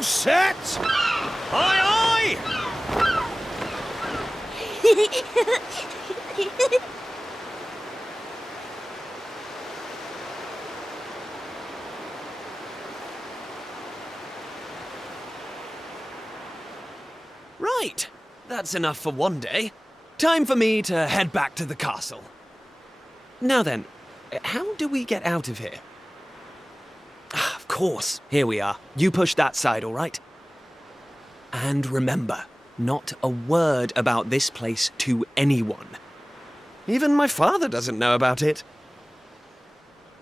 All set! Aye, aye! Right, that's enough for one day. Time for me to head back to the castle. Now then, how do we get out of here? Ah, of course, here we are. You push that side, all right? And remember, not a word about this place to anyone. Even my father doesn't know about it.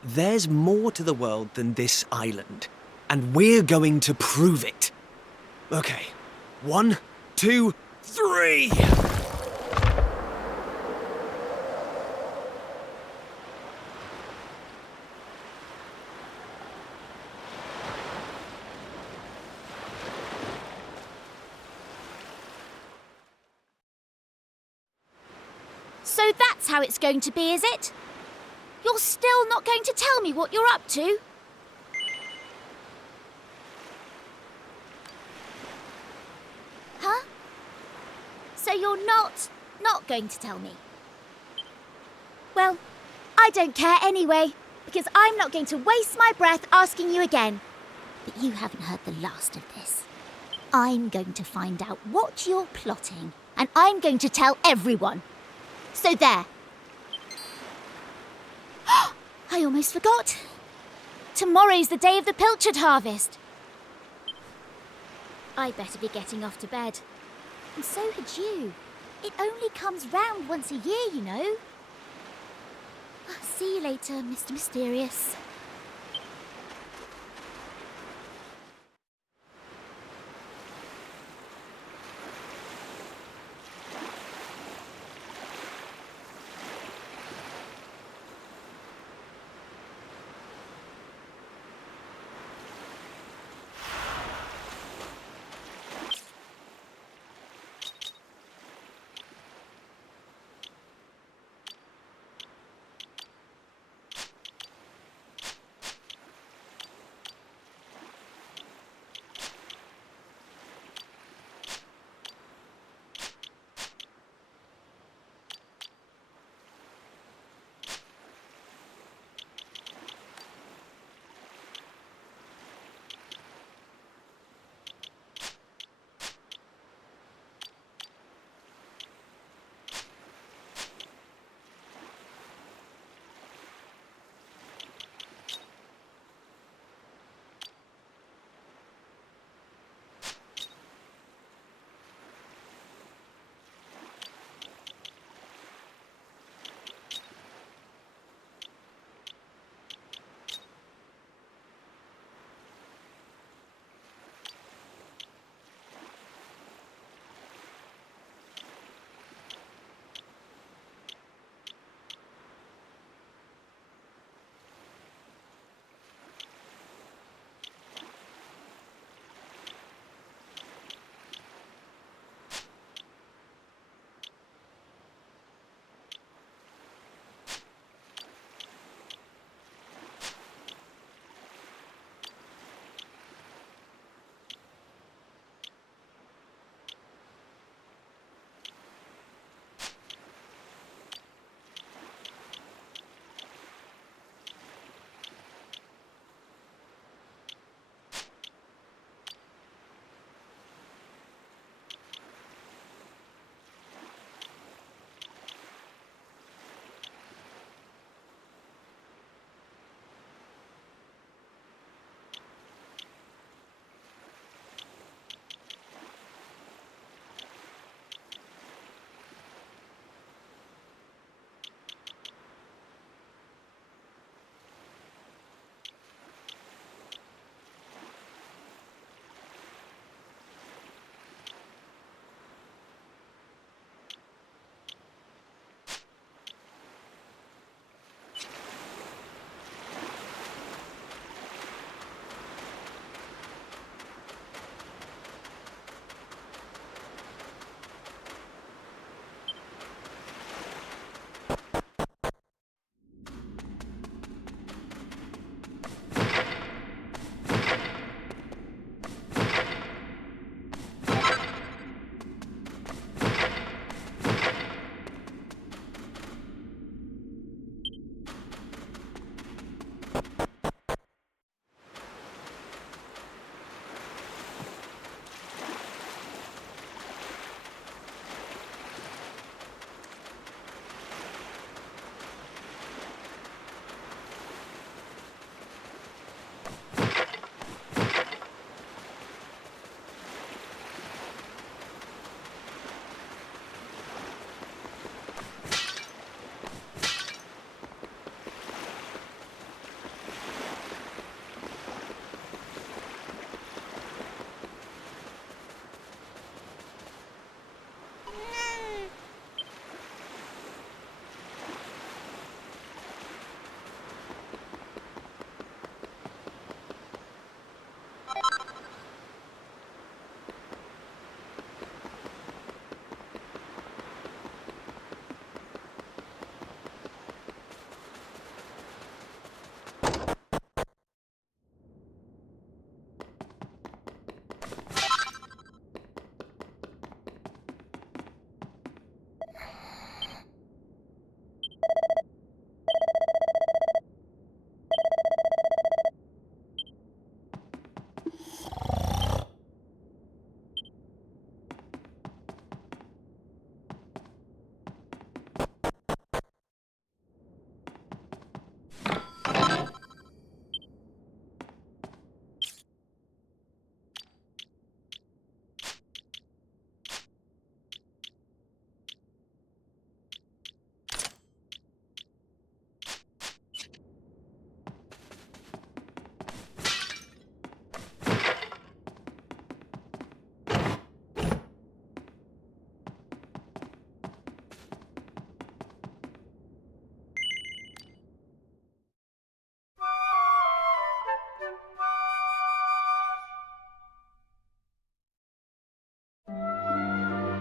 There's more to the world than this island, and we're going to prove it. Okay, 1, 2, 3! So that's how it's going to be, is it? You're still not going to tell me what you're up to? Huh? So you're not going to tell me? Well, I don't care anyway, because I'm not going to waste my breath asking you again. But you haven't heard the last of this. I'm going to find out what you're plotting, and I'm going to tell everyone. So there. I almost forgot. Tomorrow's the day of the pilchard harvest. I better be getting off to bed. And so had you. It only comes round once a year, you know. See you later, Mr. Mysterious.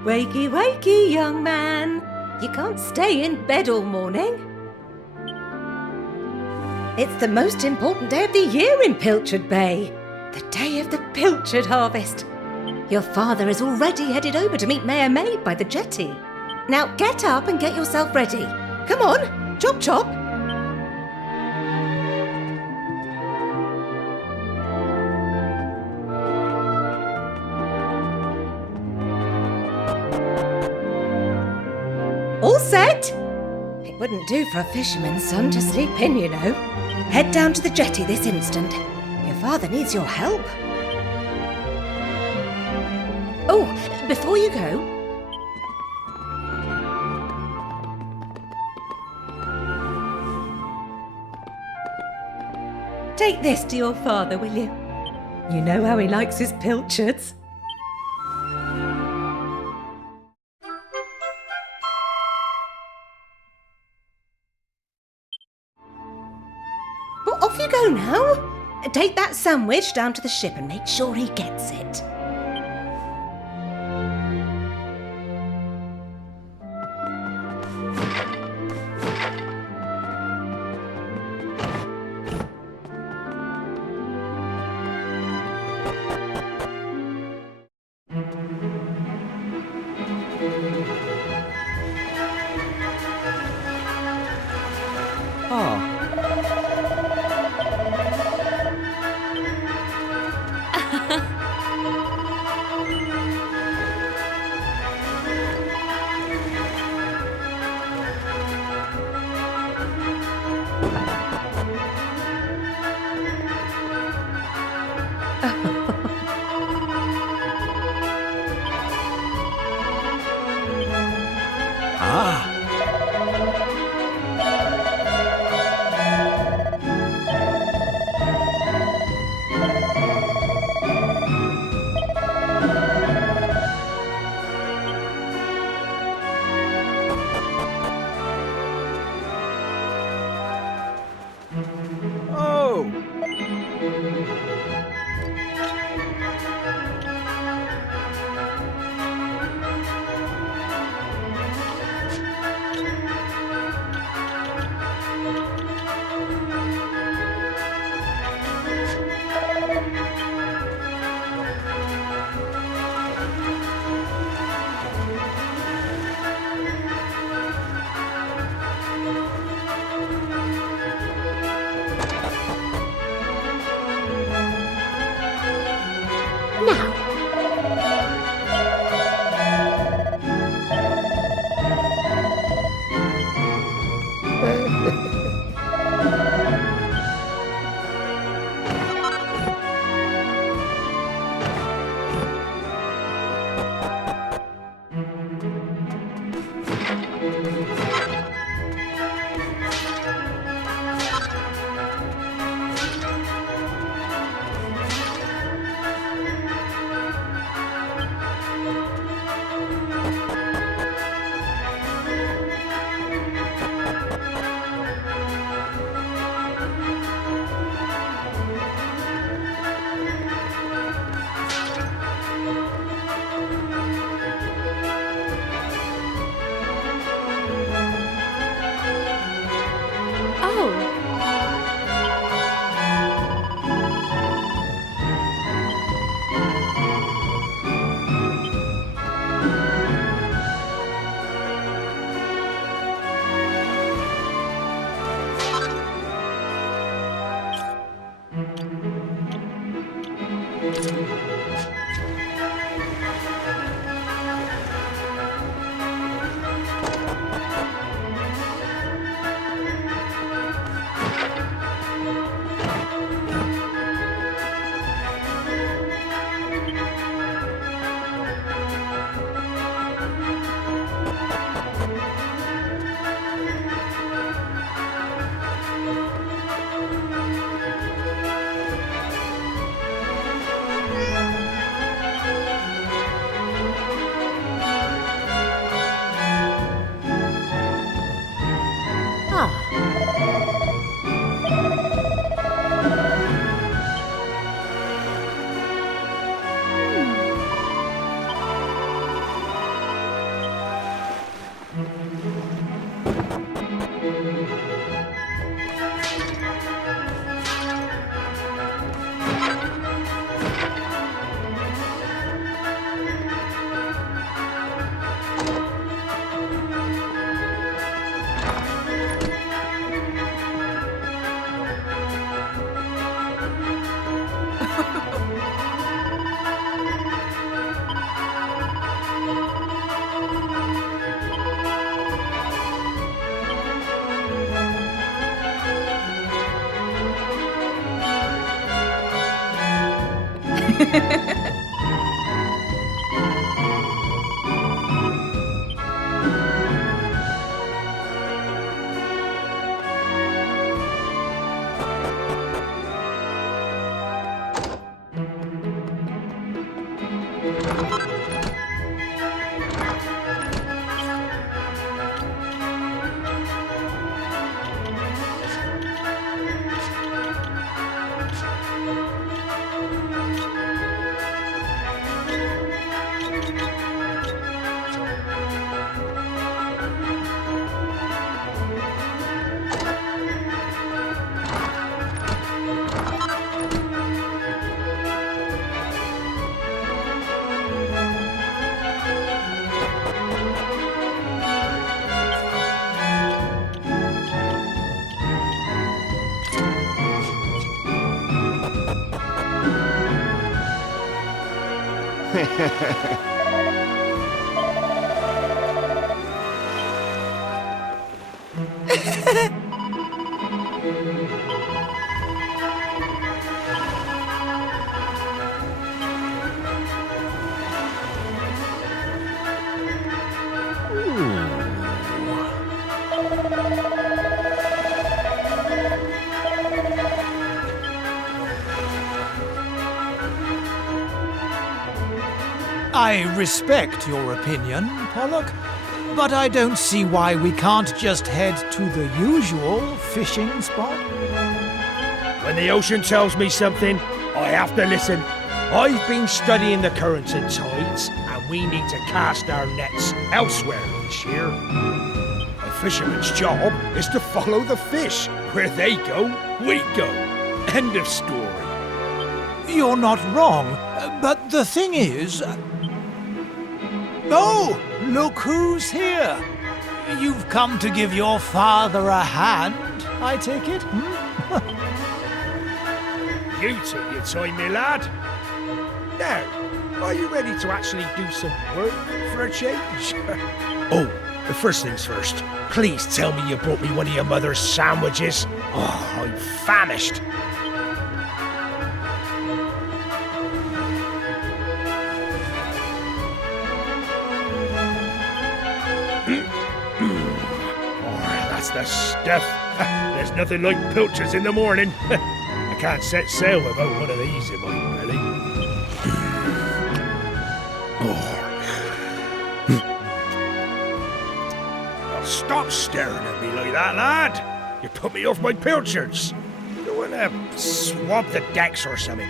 Wakey, wakey, young man. You can't stay in bed all morning. It's the most important day of the year in Pilchard Bay. The day of the pilchard harvest. Your father is already headed over to meet Mayor Maid by the jetty. Now get up and get yourself ready. Come on, chop chop. All set? It wouldn't do for a fisherman's son to sleep in, you know. Head down to the jetty this instant. Your father needs your help. Oh, before you go... take this to your father, will you? You know how he likes his pilchards. Well, off you go now. Take that sandwich down to the ship and make sure he gets it. I respect your opinion, Pollock, but I don't see why we can't just head to the usual fishing spot. When the ocean tells me something, I have to listen. I've been studying the currents and tides, and we need to cast our nets elsewhere this year. A fisherman's job is to follow the fish. Where they go, we go. End of story. You're not wrong, but the thing is... Oh, look who's here. You've come to give your father a hand, I take it? You took your time, my lad. Now, are you ready to actually do some work for a change? Oh, the first things first. Please tell me you brought me one of your mother's sandwiches. Oh, I'm famished. That's the stuff. There's nothing like pilchards in the morning. I can't set sail without one of these in my belly. Oh, stop staring at me like that, lad. You put me off my pilchards. You want to swab the decks or something?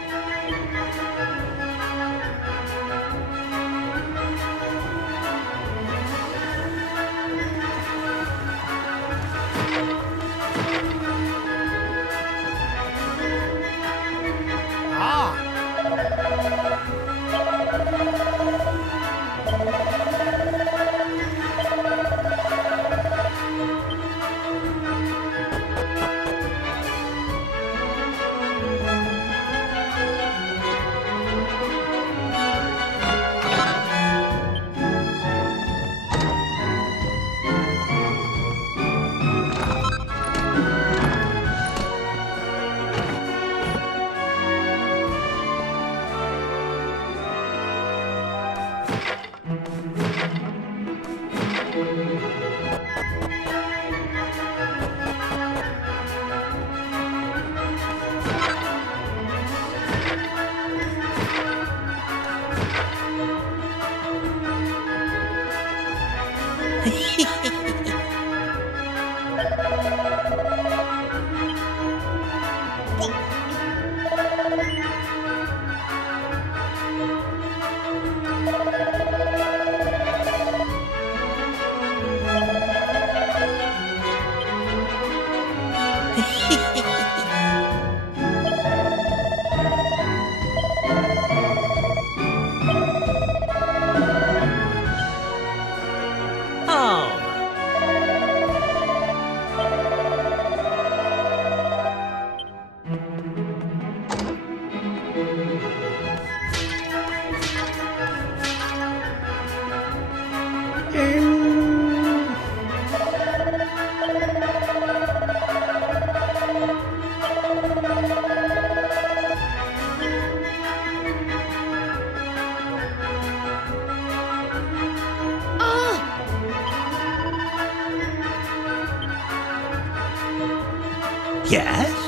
Yes?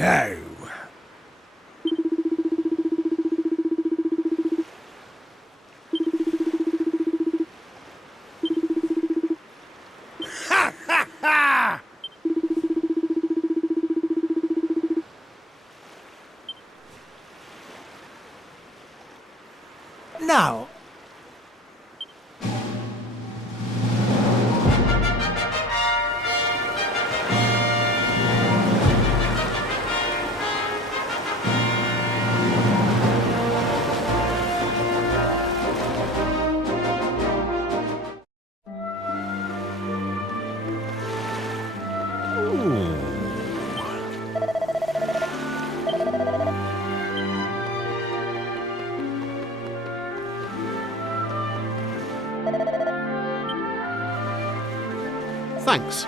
Now. Ha ha ha! Now, Thanks.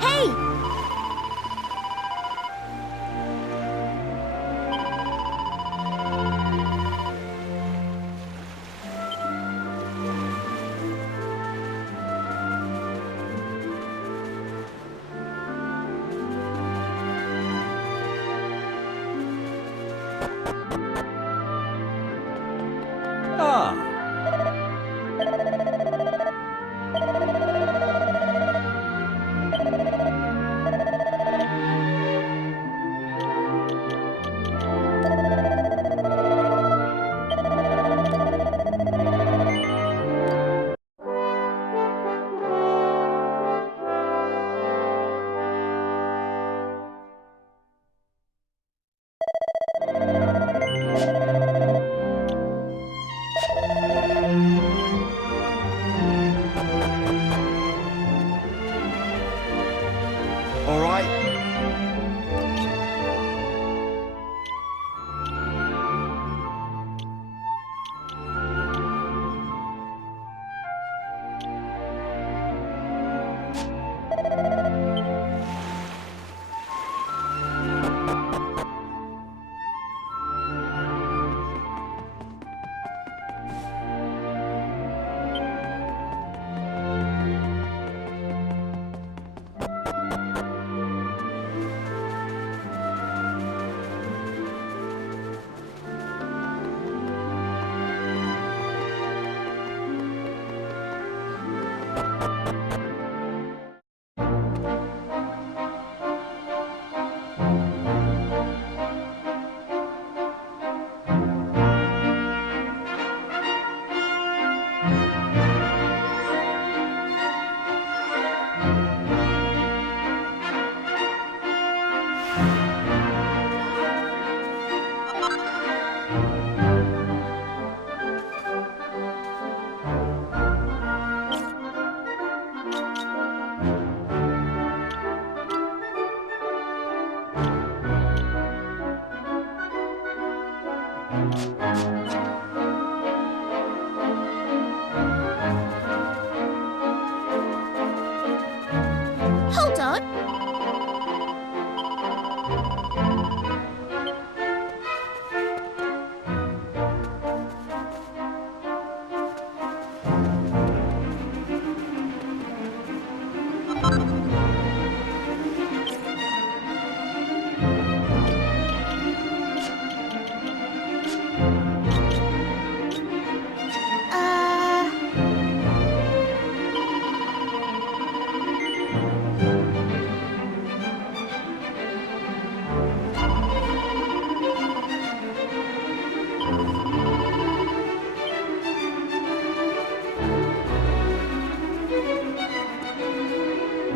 Hey! Ah, All right.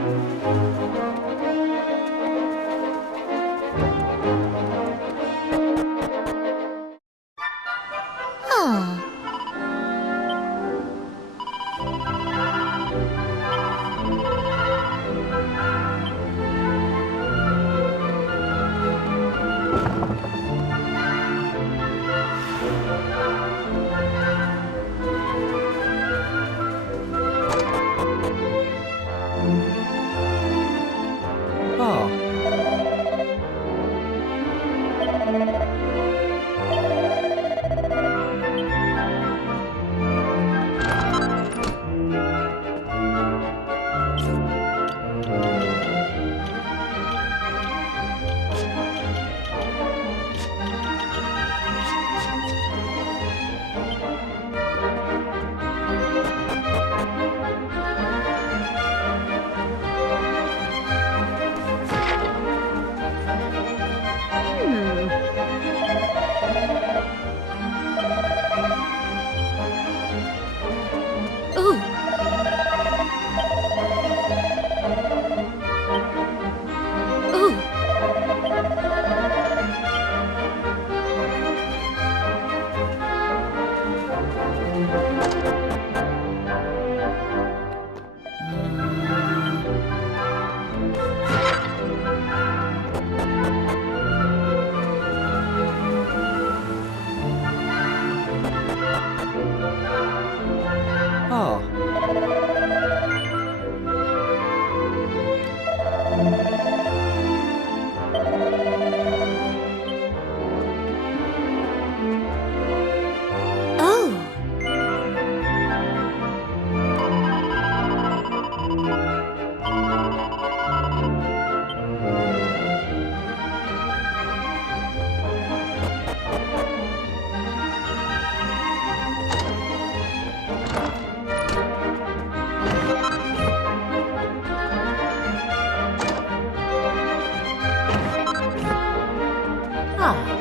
Ah. Ooh. Ooh. Oh. Oh.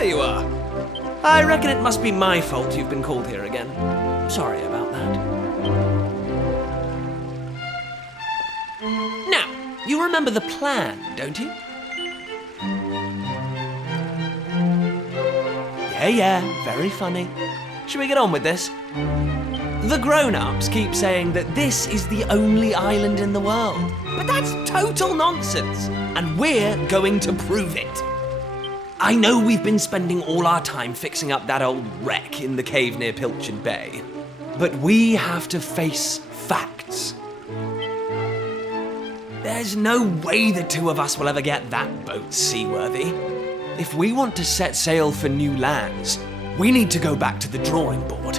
There you are. I reckon it must be my fault you've been called here again. Sorry about that. Now, you remember the plan, don't you? Yeah, very funny. Should we get on with this? The grown-ups keep saying that this is the only island in the world. But that's total nonsense, and we're going to prove it. I know we've been spending all our time fixing up that old wreck in the cave near Pilchard Bay, but we have to face facts. There's no way the two of us will ever get that boat seaworthy. If we want to set sail for new lands, we need to go back to the drawing board.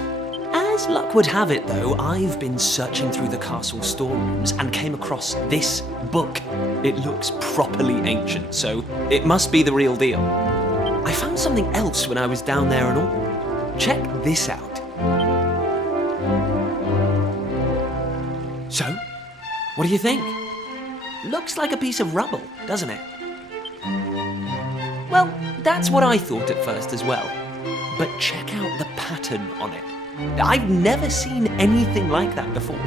As luck would have it, though, I've been searching through the castle storerooms and came across this book. It looks properly ancient, so it must be the real deal. I found something else when I was down there and all. Check this out. So, what do you think? Looks like a piece of rubble, doesn't it? Well, that's what I thought at first as well. But check out the pattern on it. I've never seen anything like that before.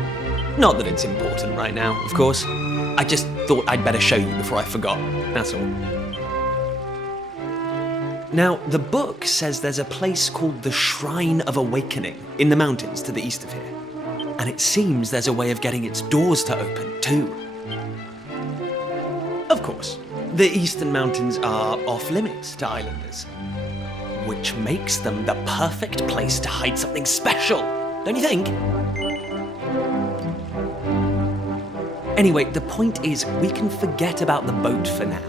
Not that it's important right now, of course. I just thought I'd better show you before I forgot, that's all. Now, the book says there's a place called the Shrine of Awakening in the mountains to the east of here. And it seems there's a way of getting its doors to open, too. Of course, the eastern mountains are off-limits to islanders, which makes them the perfect place to hide something special, don't you think? Anyway, the point is, we can forget about the boat for now.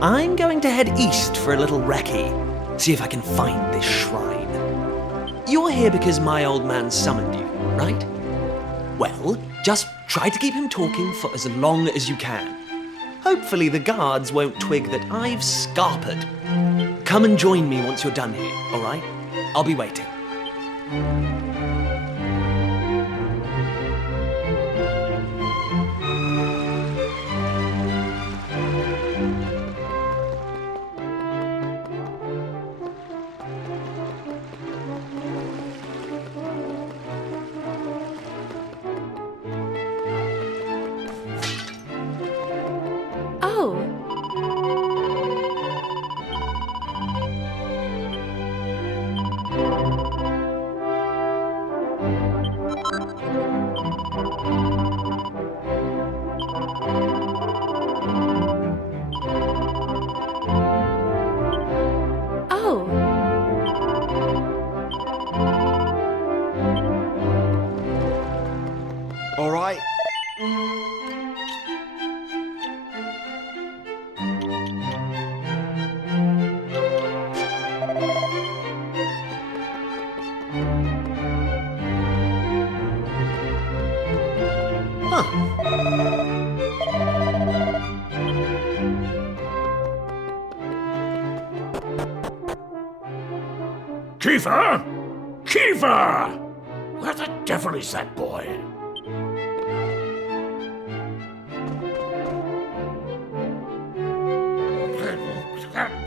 I'm going to head east for a little recce, see if I can find this shrine. You're here because my old man summoned you, right? Well, just try to keep him talking for as long as you can. Hopefully the guards won't twig that I've scarpered. Come and join me once you're done here, all right? I'll be waiting. Oh. Kiefer? Kiefer! Where the devil is that boy?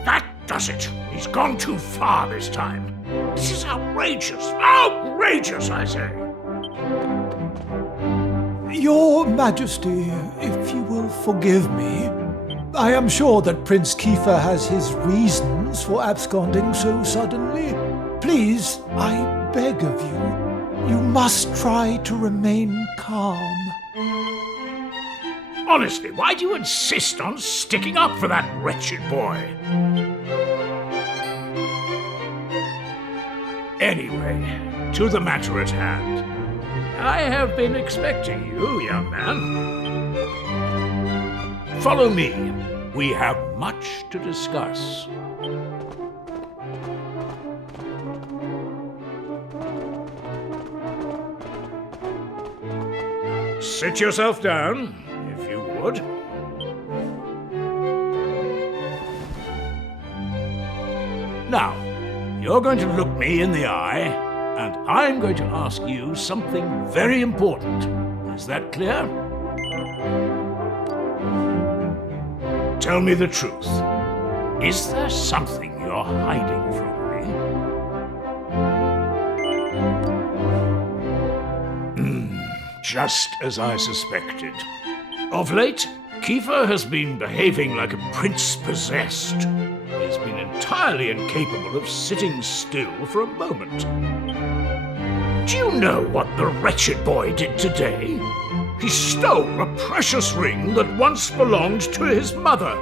That does it. He's gone too far this time. This is outrageous. Outrageous, I say. Your Majesty, if you will forgive me, I am sure that Prince Kiefer has his reasons for absconding so suddenly. Please, I beg of you, you must try to remain calm. Honestly, why do you insist on sticking up for that wretched boy? Anyway, to the matter at hand. I have been expecting you, young man. Follow me. We have much to discuss. Sit yourself down, if you would. Now, you're going to look me in the eye, and I'm going to ask you something very important. Is that clear? Tell me the truth. Is there something you're hiding from me? Just as I suspected. Of late, Kiefer has been behaving like a prince possessed. He has been entirely incapable of sitting still for a moment. Do you know what the wretched boy did today? He stole a precious ring that once belonged to his mother.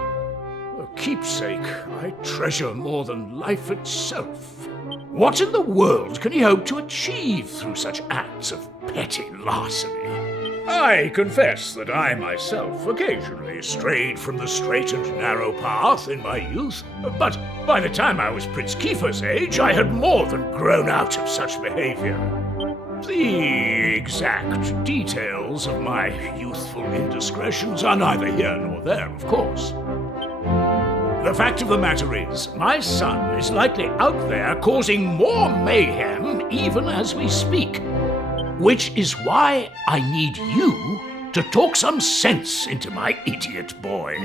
A keepsake I treasure more than life itself. What in the world can he hope to achieve through such acts of petty larceny? I confess that I myself occasionally strayed from the straight and narrow path in my youth, but by the time I was Prince Kiefer's age, I had more than grown out of such behavior. The exact details of my youthful indiscretions are neither here nor there, of course. The fact of the matter is, my son is likely out there causing more mayhem even as we speak. Which is why I need you to talk some sense into my idiot boy.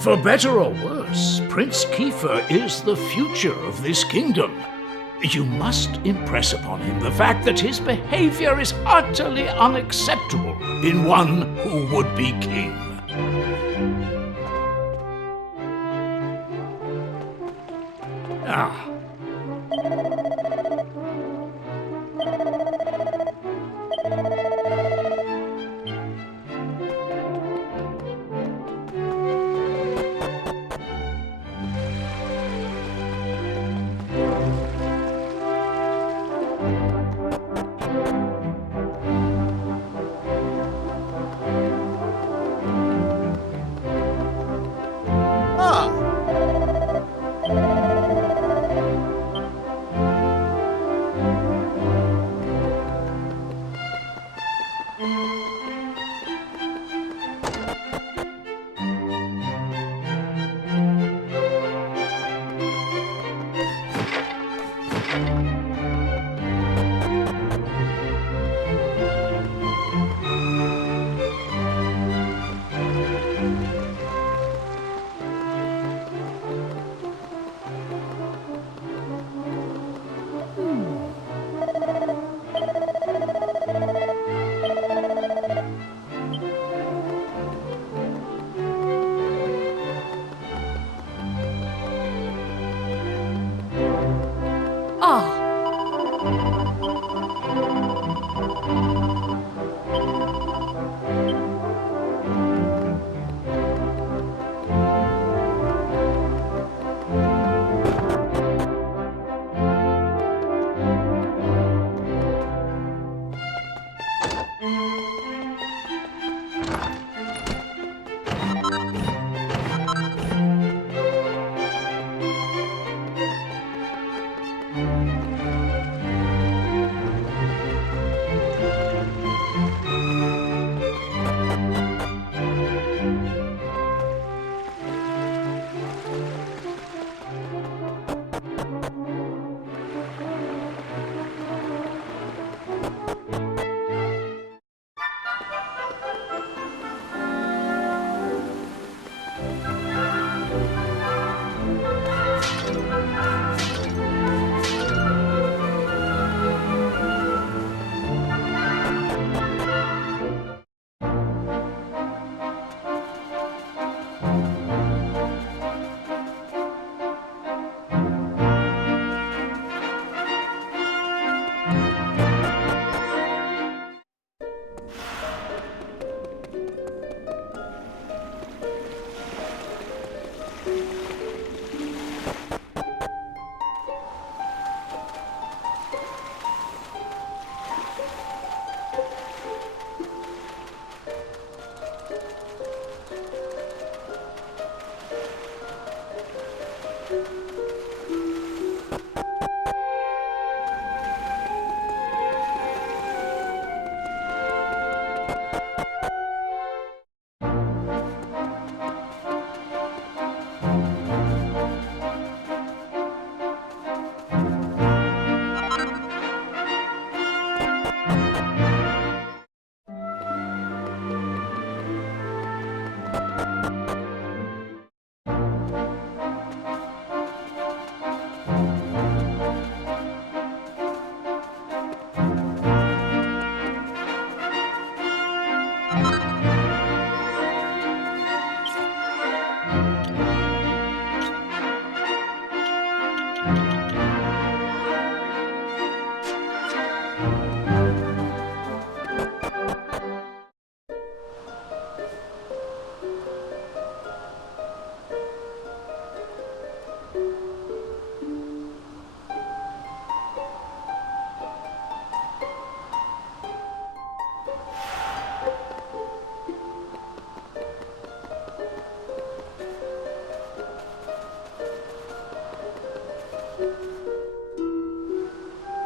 For better or worse, Prince Kiefer is the future of this kingdom. You must impress upon him the fact that his behavior is utterly unacceptable in one who would be king. Ah.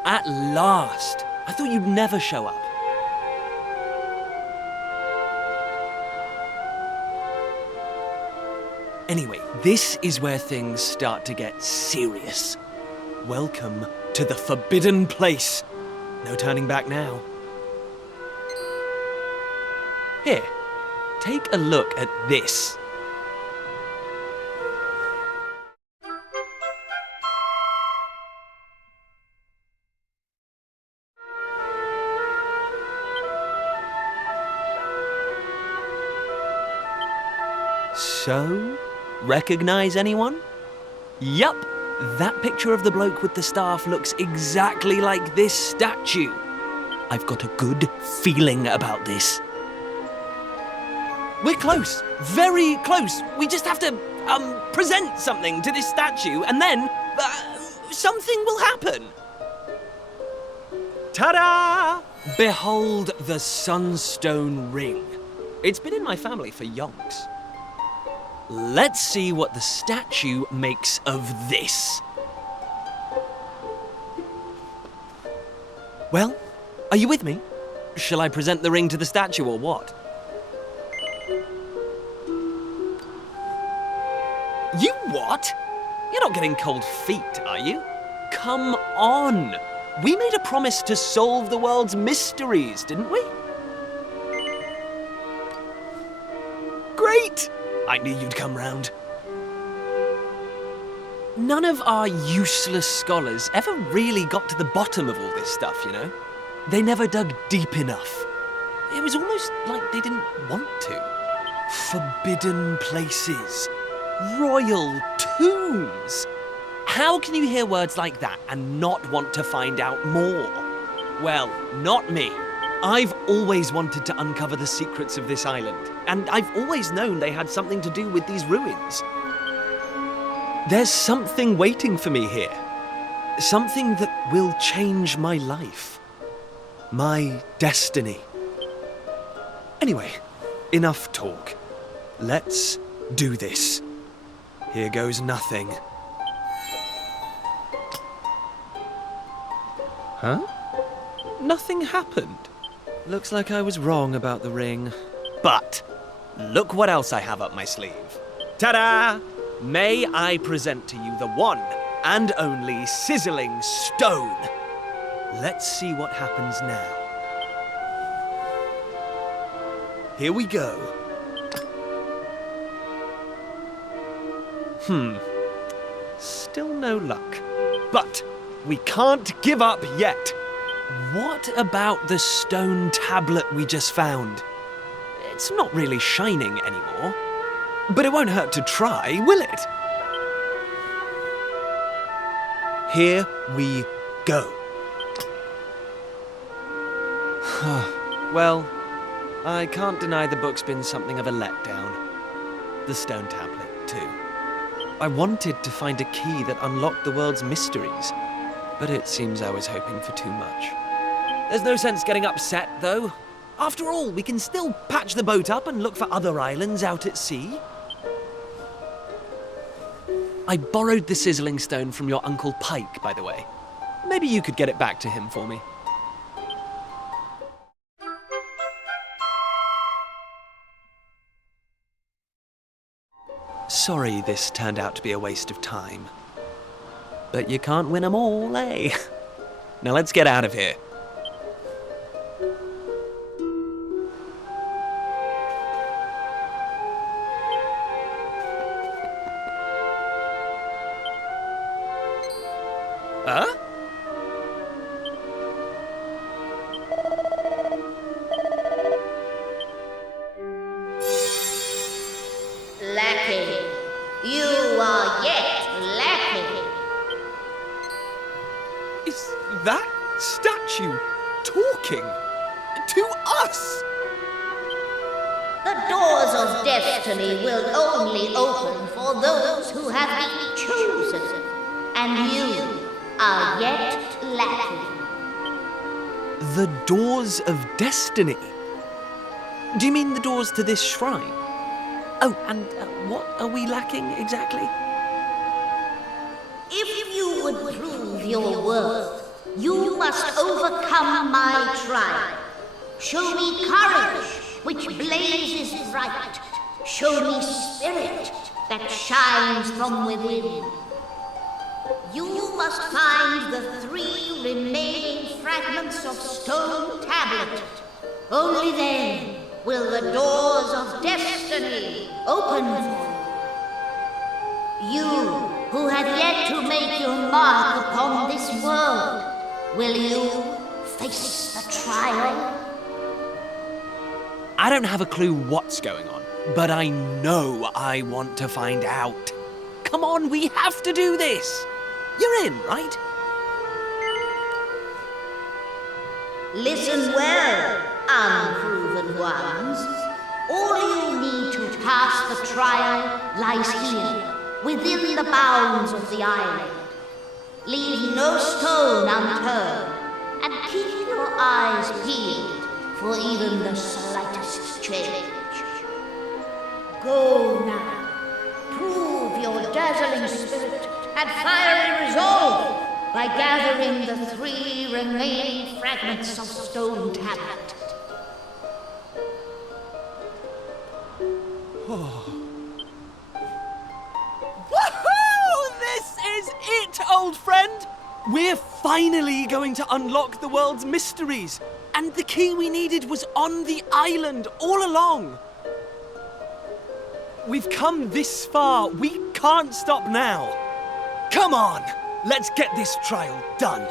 At last! I thought you'd never show up. Anyway, this is where things start to get serious. Welcome to the forbidden place. No turning back now. Here, take a look at this. So, recognize anyone? Yup, that picture of the bloke with the staff looks exactly like this statue. I've got a good feeling about this. We're close, very close. We just have to, present something to this statue and then, something will happen. Ta-da! Behold the Sunstone Ring. It's been in my family for yonks. Let's see what the statue makes of this. Well, are you with me? Shall I present the ring to the statue or what? You what? You're not getting cold feet, are you? Come on! We made a promise to solve the world's mysteries, didn't we? Great! I knew you'd come round. None of our useless scholars ever really got to the bottom of all this stuff, you know? They never dug deep enough. It was almost like they didn't want to. Forbidden places. Royal tombs. How can you hear words like that and not want to find out more? Well, not me. I've always wanted to uncover the secrets of this island, and I've always known they had something to do with these ruins. There's something waiting for me here. Something that will change my life. My destiny. Anyway, enough talk. Let's do this. Here goes nothing. Huh? Nothing happened. Looks like I was wrong about the ring. But look what else I have up my sleeve. Ta-da! May I present to you the one and only sizzling stone. Let's see what happens now. Here we go. Still no luck. But we can't give up yet. What about the stone tablet we just found? It's not really shining anymore. But it won't hurt to try, will it? Here we go. Well, I can't deny the book's been something of a letdown. The stone tablet, too. I wanted to find a key that unlocked the world's mysteries, but it seems I was hoping for too much. There's no sense getting upset, though. After all, we can still patch the boat up and look for other islands out at sea. I borrowed the sizzling stone from your Uncle Pike, by the way. Maybe you could get it back to him for me. Sorry this turned out to be a waste of time. But you can't win 'em all, eh? Now let's get out of here. Huh? Lacking. You are yet lacking. Is that statue talking to us? The doors of destiny will only open for those who have been chosen, and you are yet lacking. The doors of destiny? Do you mean the doors to this shrine? Oh, and what are we lacking exactly? If you would prove your worth, You must overcome my trial. Show me courage, which blazes bright. Show me spirit that shines from within. You must find the 3 remaining fragments of stone tablet. Only then will the doors of destiny open for you. You who have yet to make your mark upon this world, will you face the trial? I don't have a clue what's going on, but I know I want to find out. Come on, we have to do this. You're in, right? Listen well, unproven ones. All you need to pass the trial lies here, within the bounds of the island. Leave no stone unturned, and keep your eyes peeled for even the slightest change. Go now. Prove your dazzling spirit and fiery resolve by gathering the 3 remaining fragments of stone tablet. Woohoo! This is it, old friend! We're finally going to unlock the world's mysteries. And the key we needed was on the island all along. We've come this far. We can't stop now. Come on, let's get this trial done.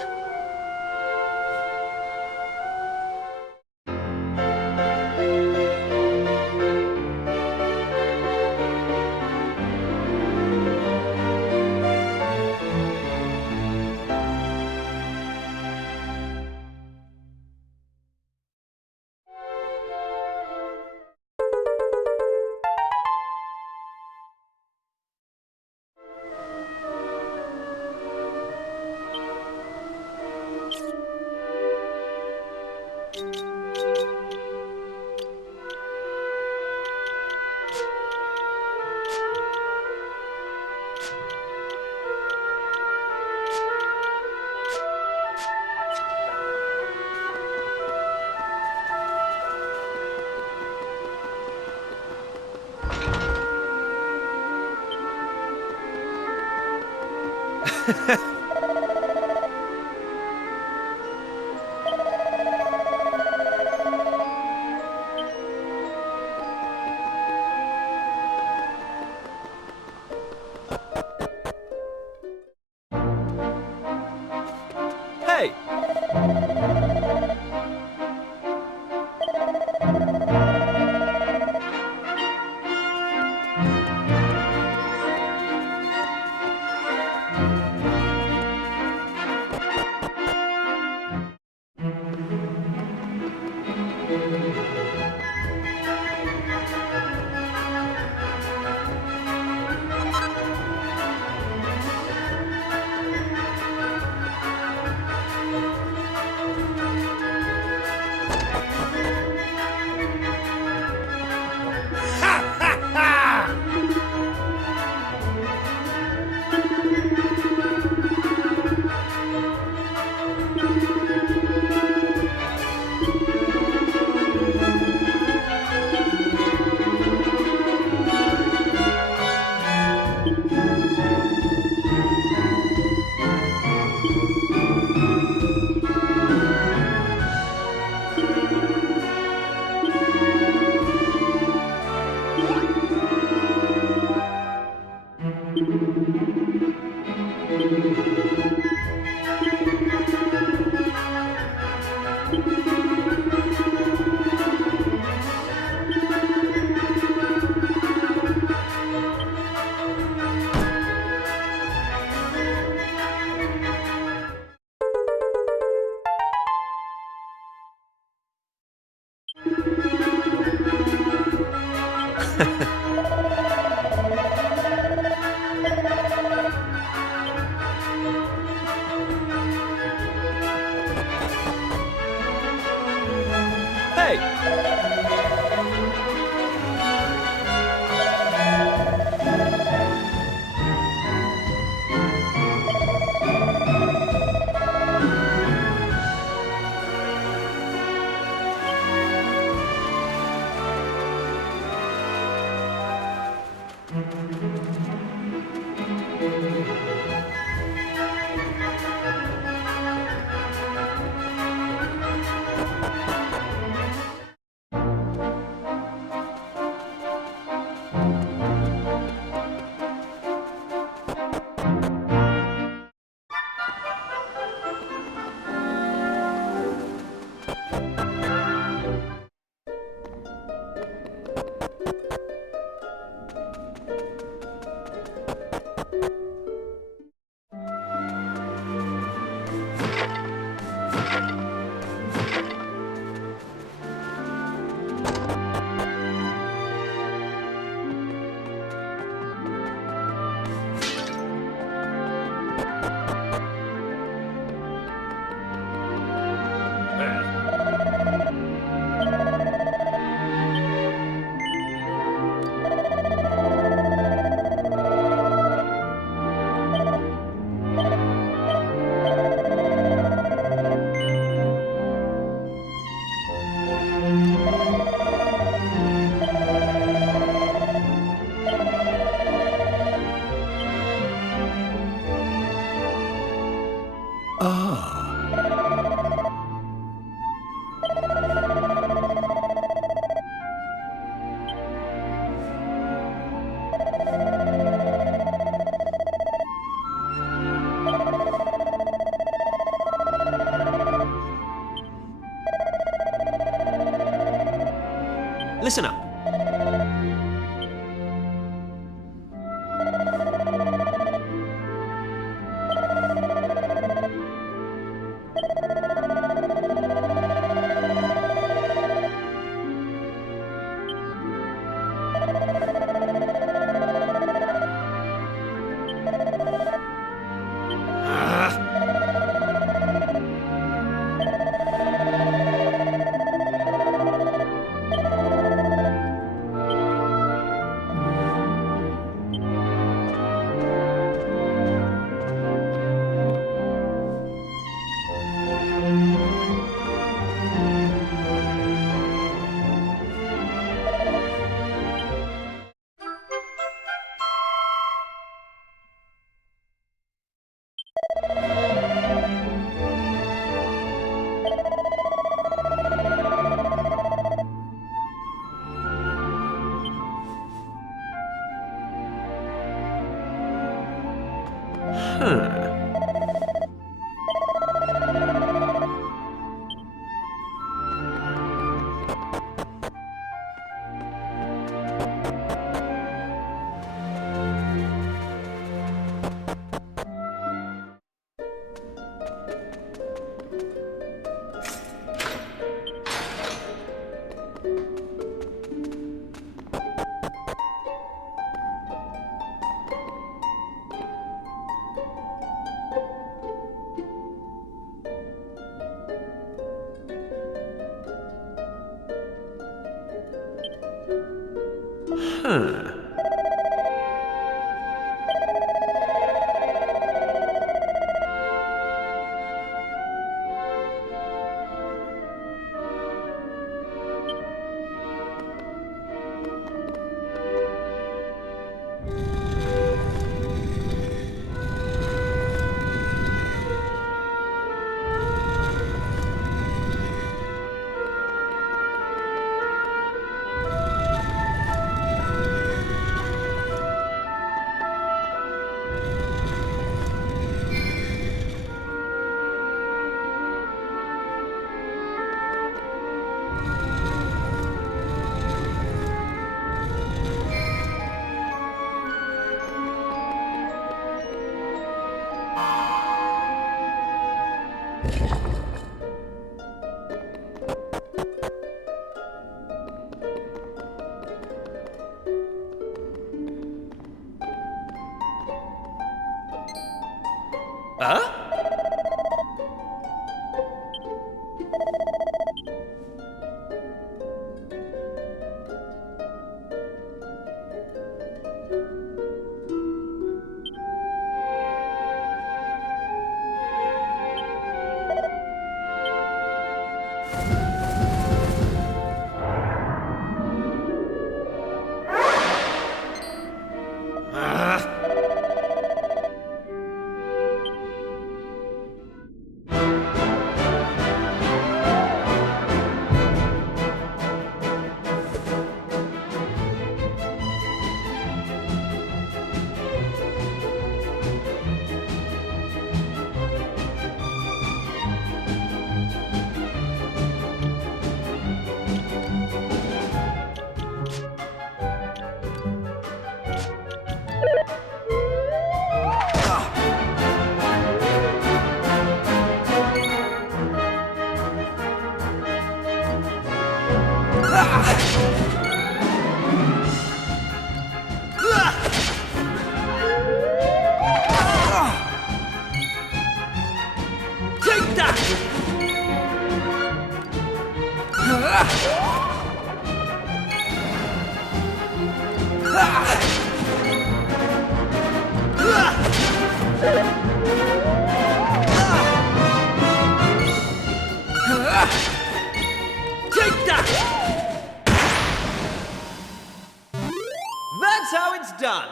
Hey! Listen up. Huh? That's how it's done.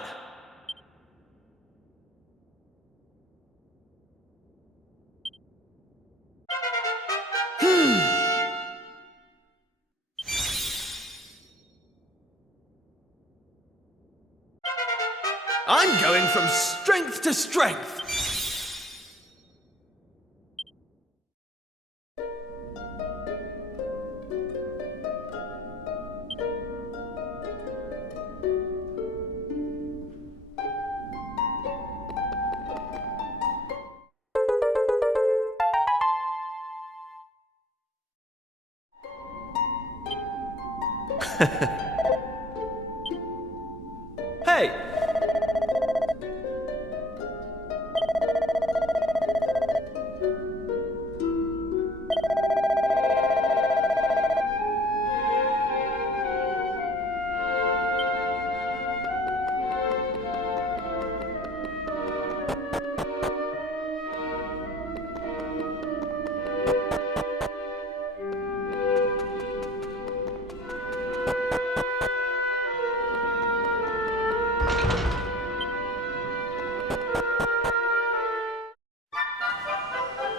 I'm going from strength to strength. Hey!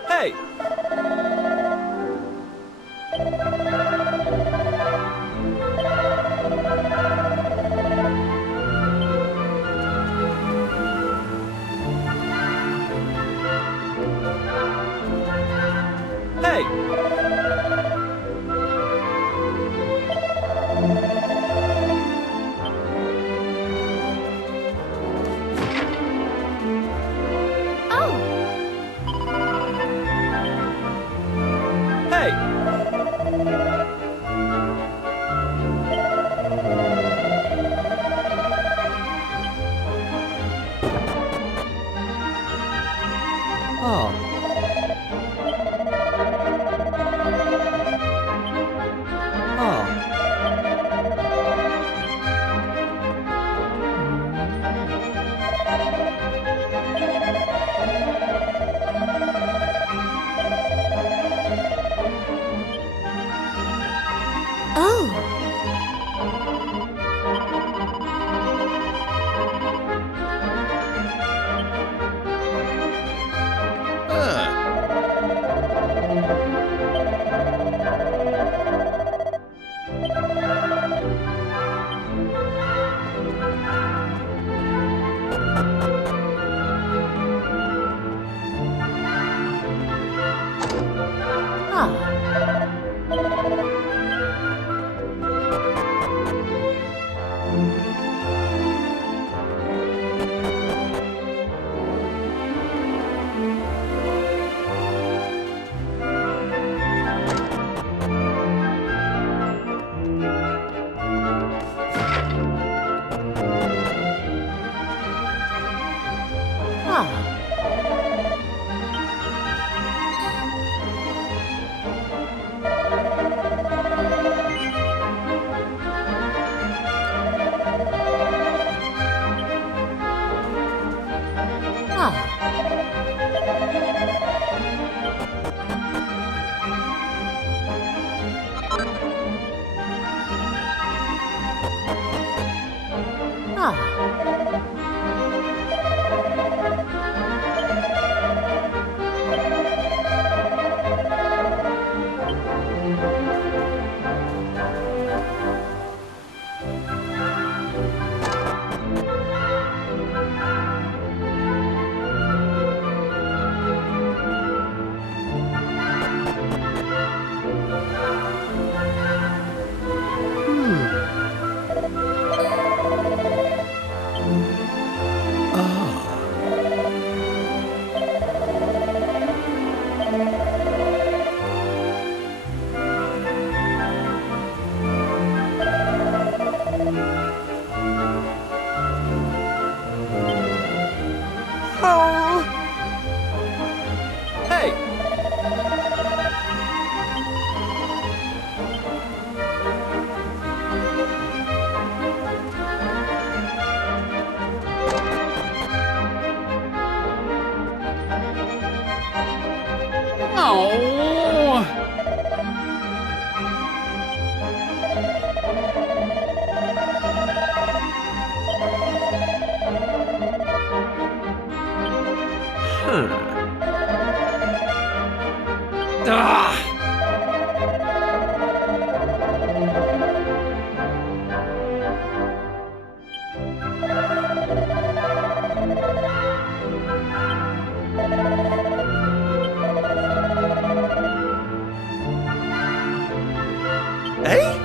Hey! Hey! Oh, Hey! Oh. Oh. oh. Hey! Eh?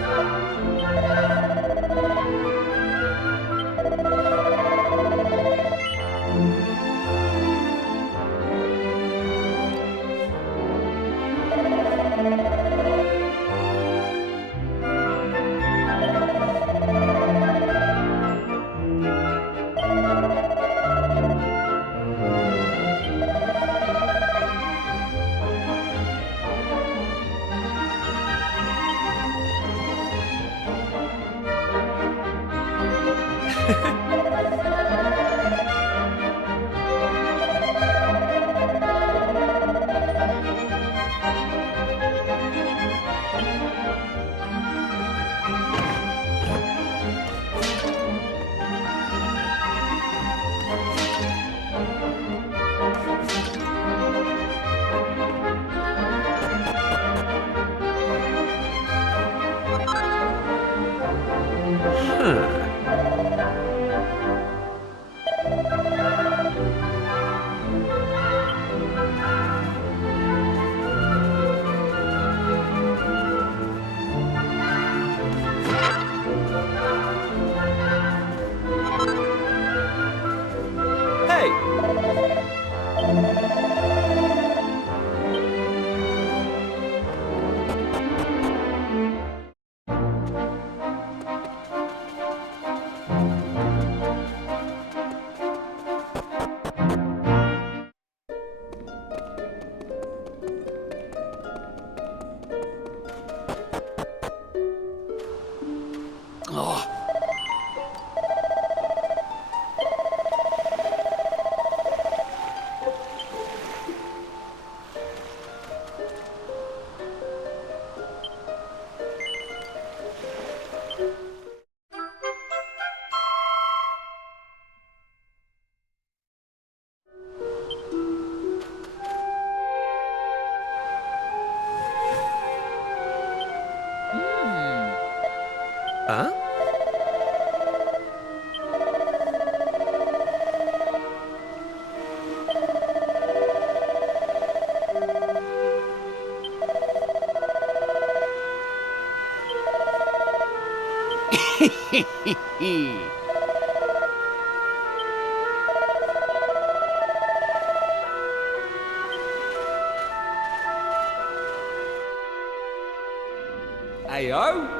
Ayo?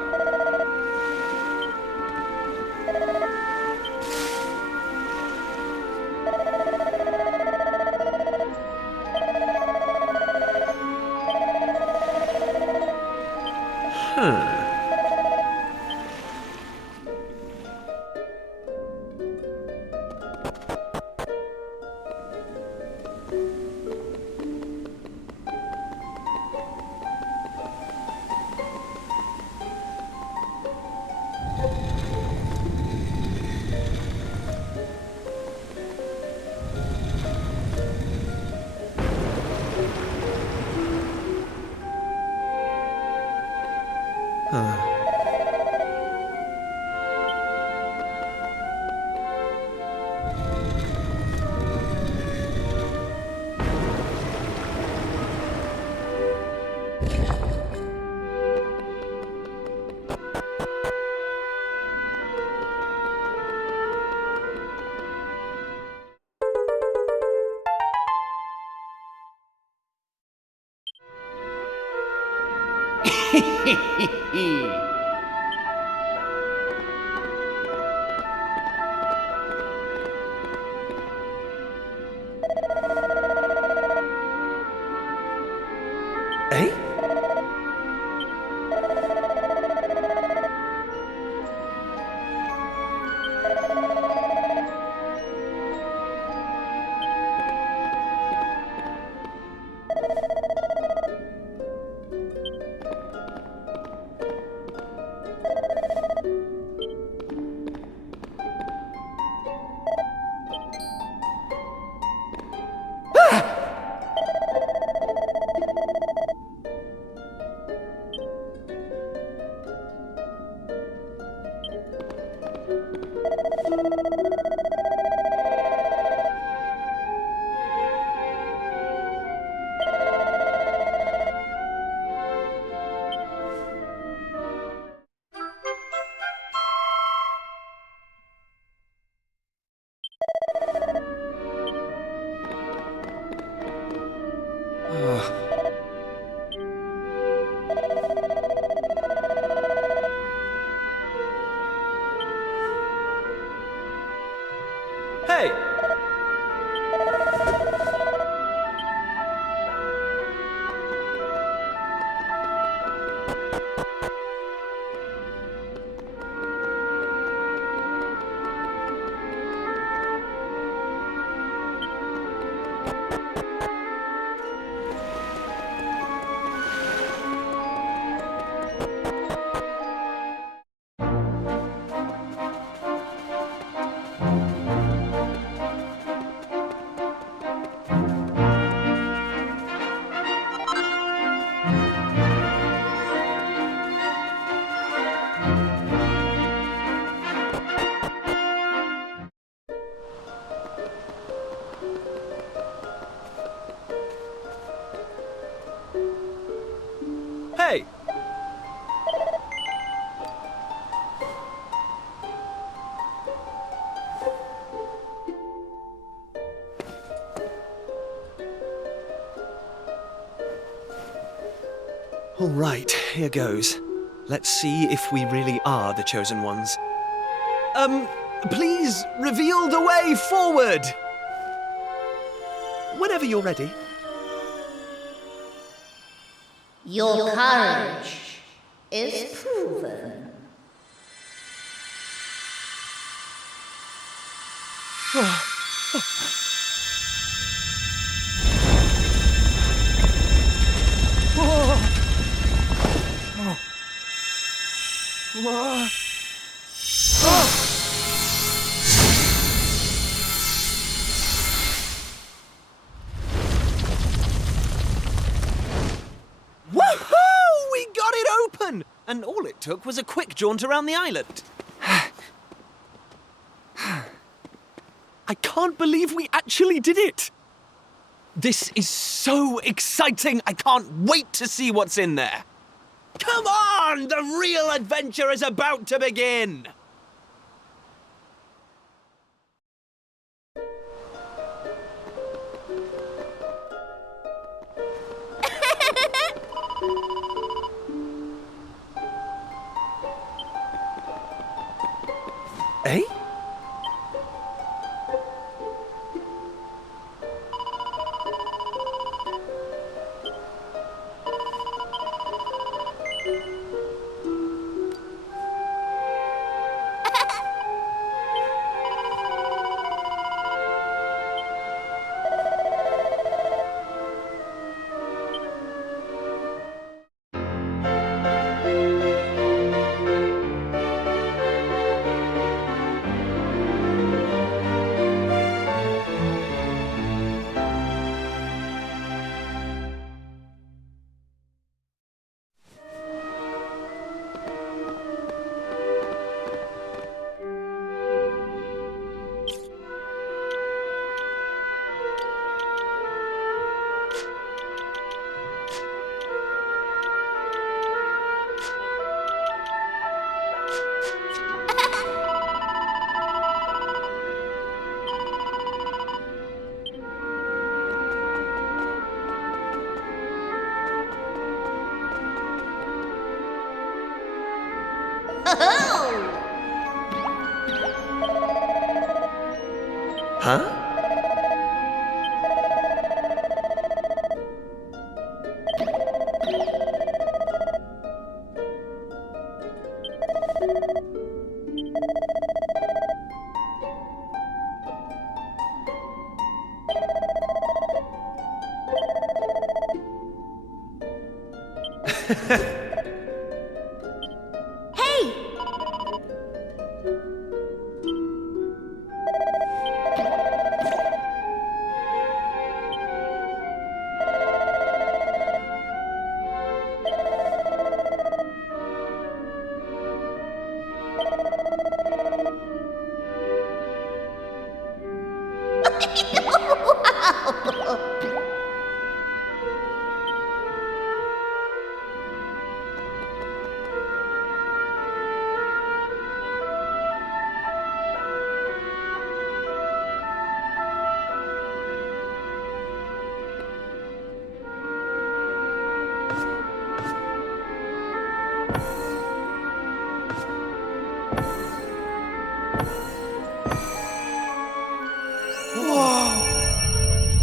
Eh? Hey! Hey! All right, here goes. Let's see if we really are the chosen ones. Please reveal the way forward! Whenever you're ready. Your courage is proven. Woohoo! We got it open! And all it took was a quick jaunt around the island. I can't believe we actually did it! This is so exciting! I can't wait to see what's in there! Come on! The real adventure is about to begin! Huh? Hey!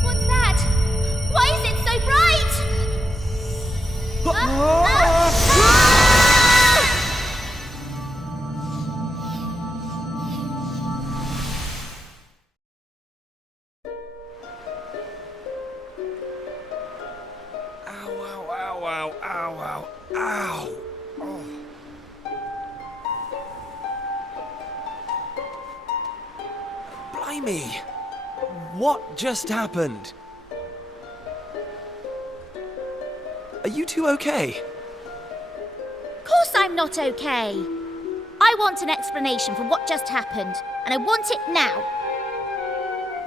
What's that? Why is it so bright? Ow, ow, ow, ow, ow, ow, ow. Oh. Blimey! What just happened? Are you two okay? Of course I'm not okay. I want an explanation for what just happened, and I want it now.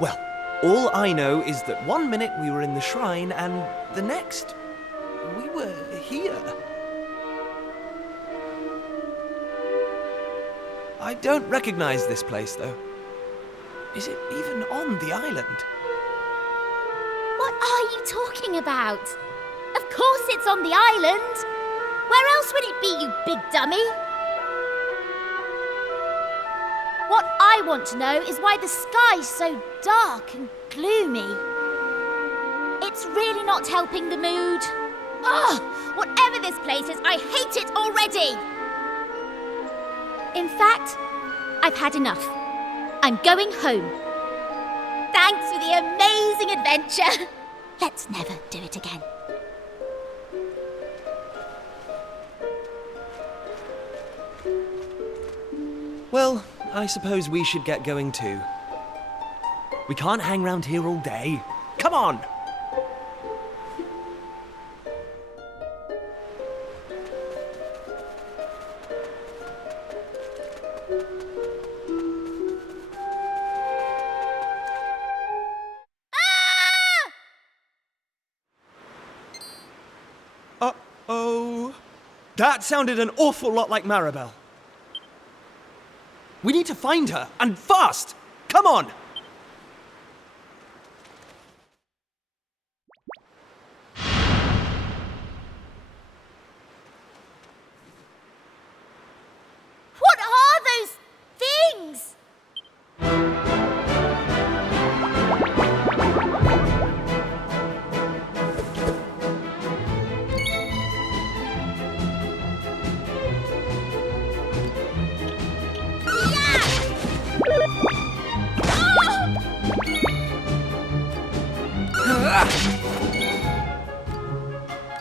Well, all I know is that one minute we were in the shrine and the next we were here. I don't recognize this place, though. Is it even on the island? What are you talking about? Of course it's on the island. Where else would it be, you big dummy? What I want to know is why the sky's so dark and gloomy. It's really not helping the mood. Ugh! Whatever this place is, I hate it already! In fact, I've had enough. I'm going home. Thanks for the amazing adventure. Let's never do it again. Well, I suppose we should get going too. We can't hang around here all day. Come on! Uh-oh. That sounded an awful lot like Maribel. We need to find her, and fast! Come on! What are those things?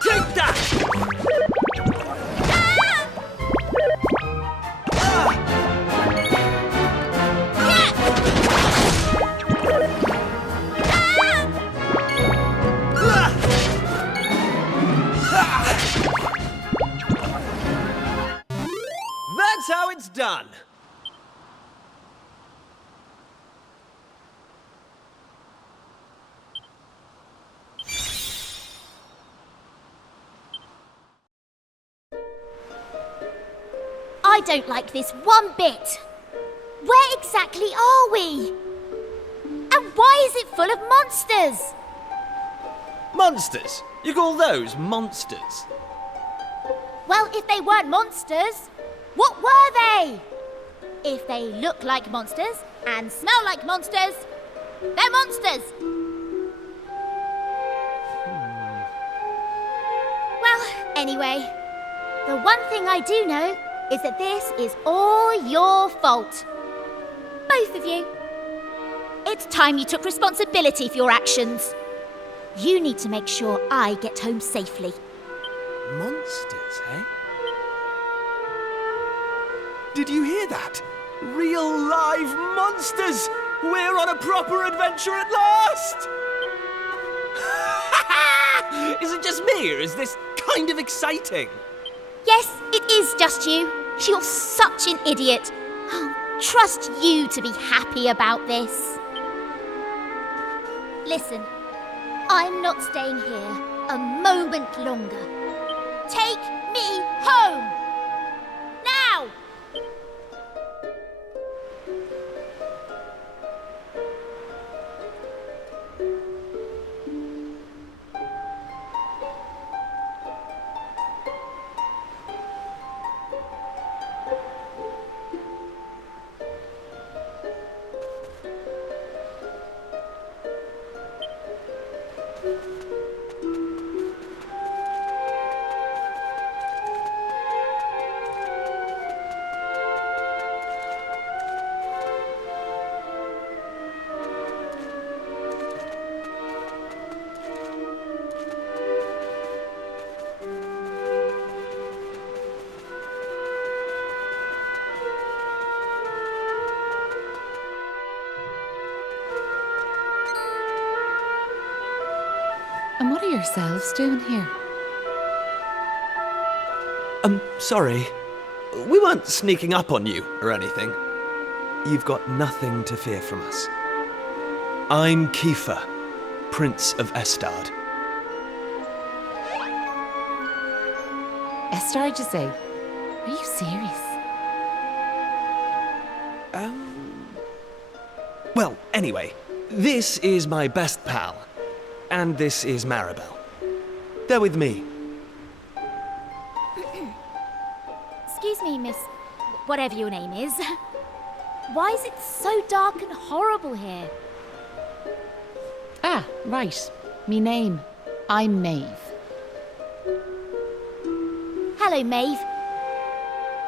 Take that! That's how it's done. I don't like this one bit. Where exactly are we? And why is it full of monsters? Monsters? You call those monsters? Well, if they weren't monsters, What were they? If they look like monsters and smell like monsters, they're monsters! Well, anyway, the one thing I do know is that this is all your fault. Both of you. It's time you took responsibility for your actions. You need to make sure I get home safely. Monsters, eh? Did you hear that? Real live monsters! We're on a proper adventure at last! Is it just me, or is this kind of exciting? Yes, it is just you. You're such an idiot. I'll trust you to be happy about this. Listen, I'm not staying here a moment longer. Take me home! Now! And what are yourselves doing here? Sorry. We weren't sneaking up on you or anything. You've got nothing to fear from us. I'm Kiefer, Prince of Estard. Estard, you say? Are you serious? Well, anyway, this is my best pal. And this is Maribel. They're with me. Excuse me, miss... whatever your name is. Why is it so dark and horrible here? Ah, right. Me name. I'm Maeve. Hello, Maeve.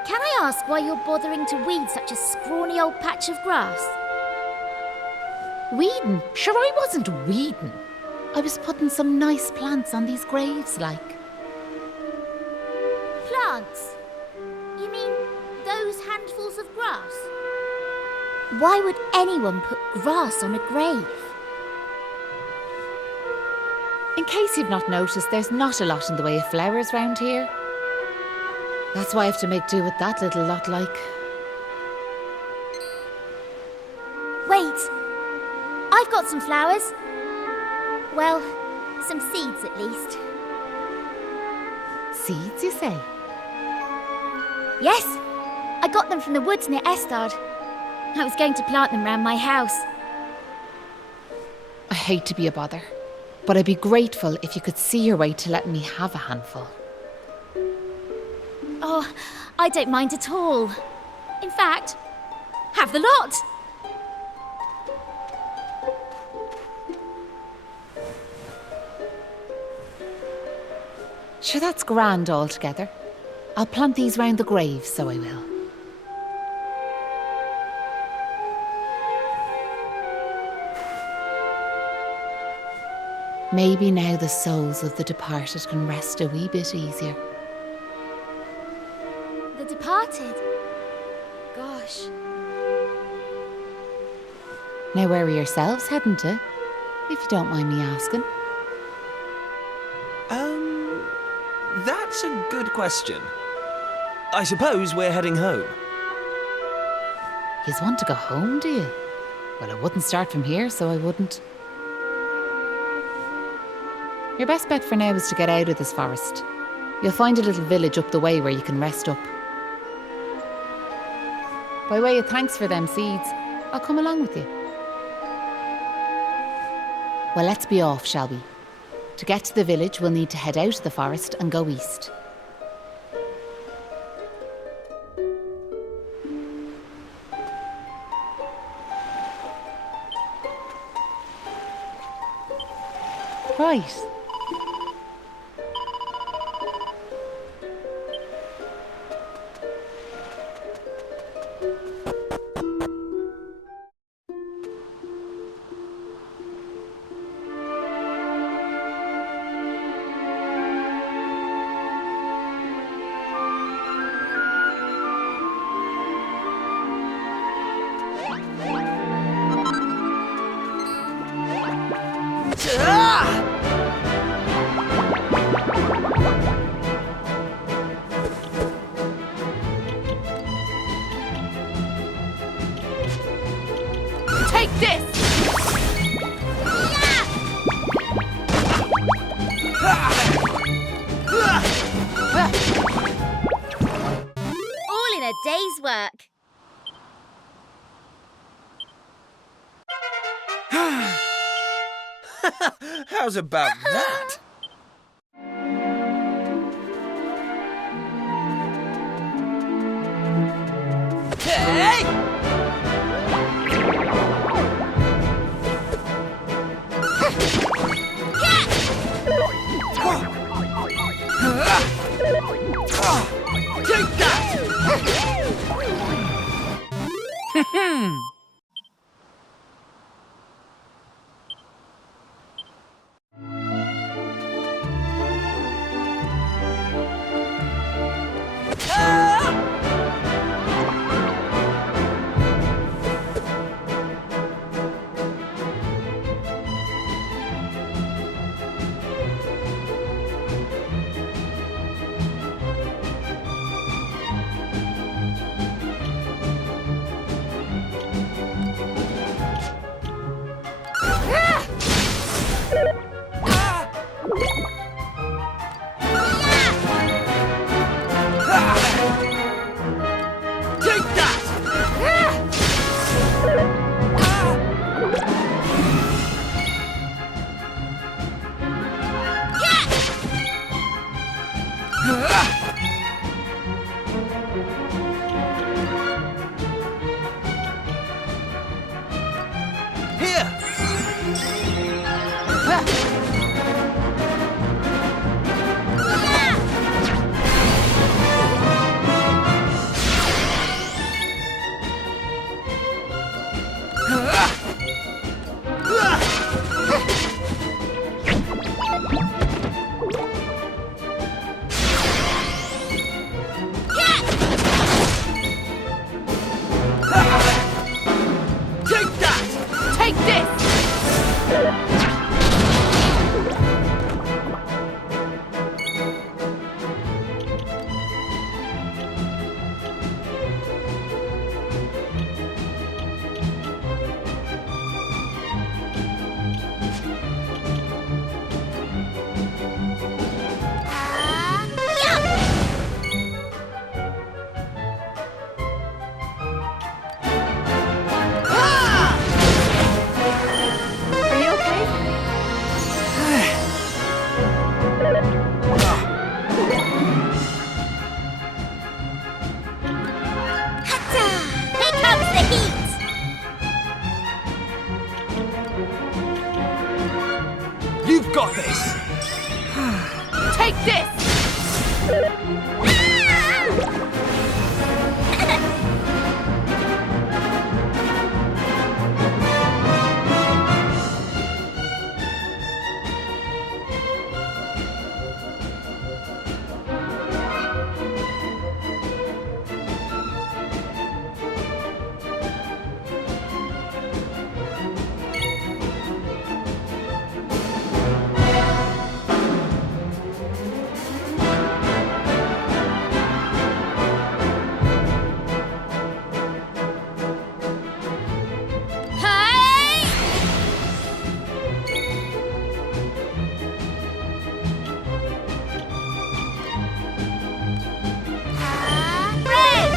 Can I ask why you're bothering to weed such a scrawny old patch of grass? Weeding? Sure, I wasn't weeding. I was putting some nice plants on these graves, like. Plants? You mean those handfuls of grass? Why would anyone put grass on a grave? In case you've not noticed, there's not a lot in the way of flowers round here. That's why I have to make do with that little lot, like. Wait! I've got some flowers. Well, some seeds at least. Seeds, you say? Yes, I got them from the woods near Estard. I was going to plant them round my house. I hate to be a bother, but I'd be grateful if you could see your way to letting me have a handful. Oh, I don't mind at all. In fact, have the lot. Sure, that's grand altogether. I'll plant these round the grave, so I will. Maybe now the souls of the departed can rest a wee bit easier. The departed? Gosh. Now where are yourselves heading to? If you don't mind me asking. That's a good question. I suppose we're heading home. Yous want to go home, do you? Well, I wouldn't start from here, so I wouldn't. Your best bet for now is to get out of this forest. You'll find a little village up the way where you can rest up. By way of thanks for them seeds, I'll come along with you. Well, let's be off, shall we? To get to the village, we'll need to head out of the forest and go east. Right. Take this! All in a day's work. How's about that? Hey! Take that! Take that! Here! Take that! Take this! Are you okay? Hatta! Here comes the heat! You've got this! Take this! Hey! Red!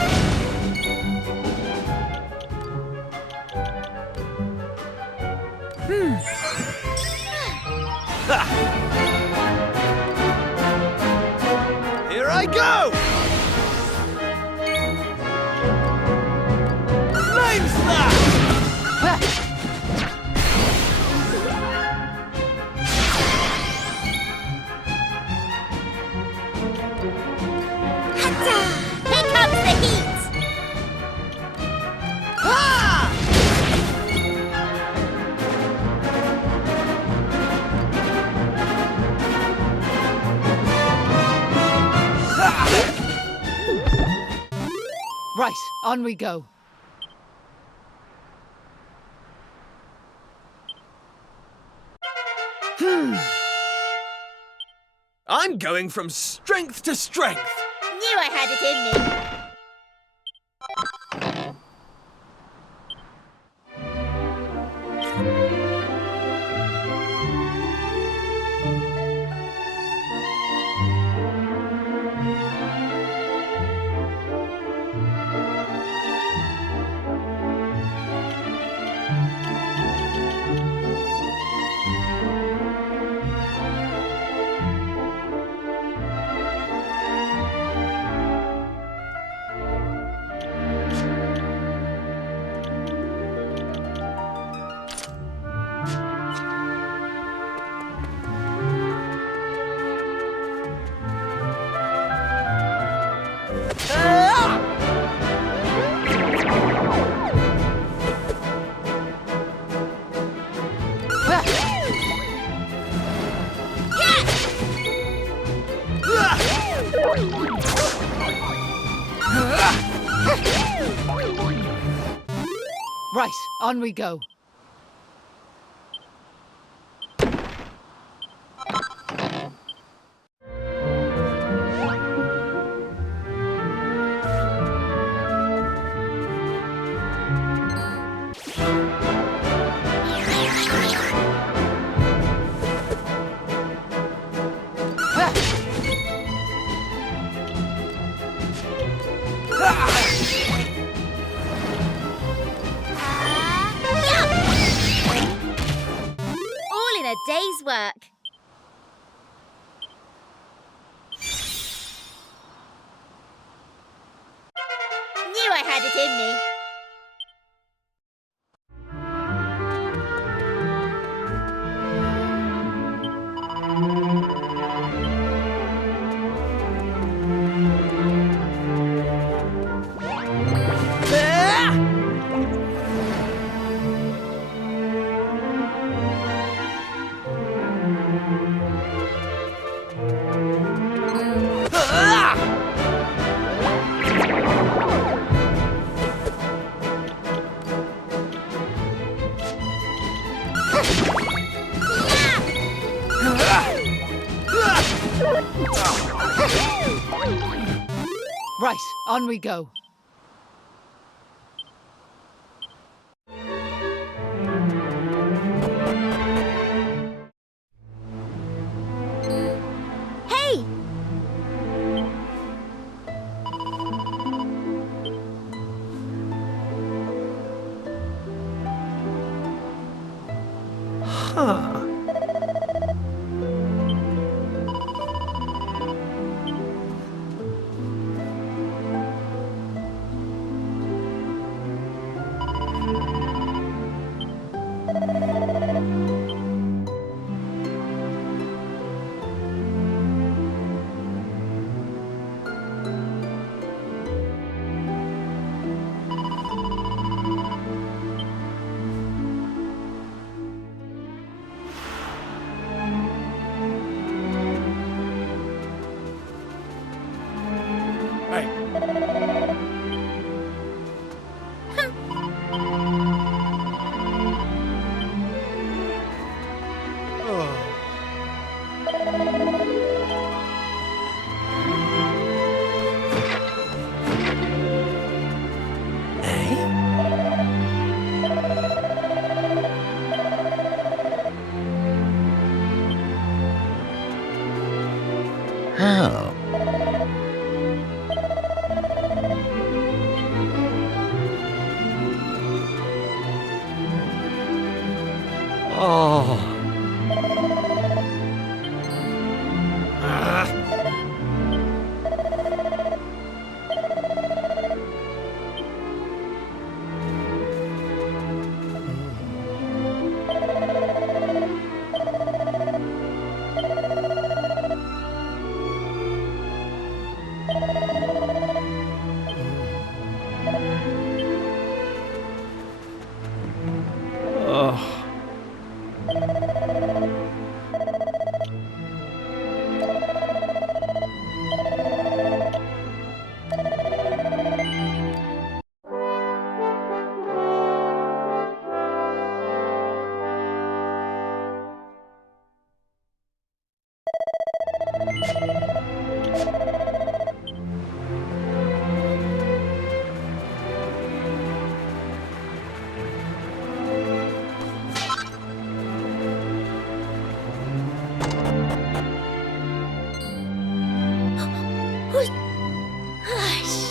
Here I go! Flame slash! on we go. I'm going from strength to strength. Knew I had it in me. Right, on we go. All in a day's work. Knew I had it in me. Right, on we go. Hey! Huh. How? Oh.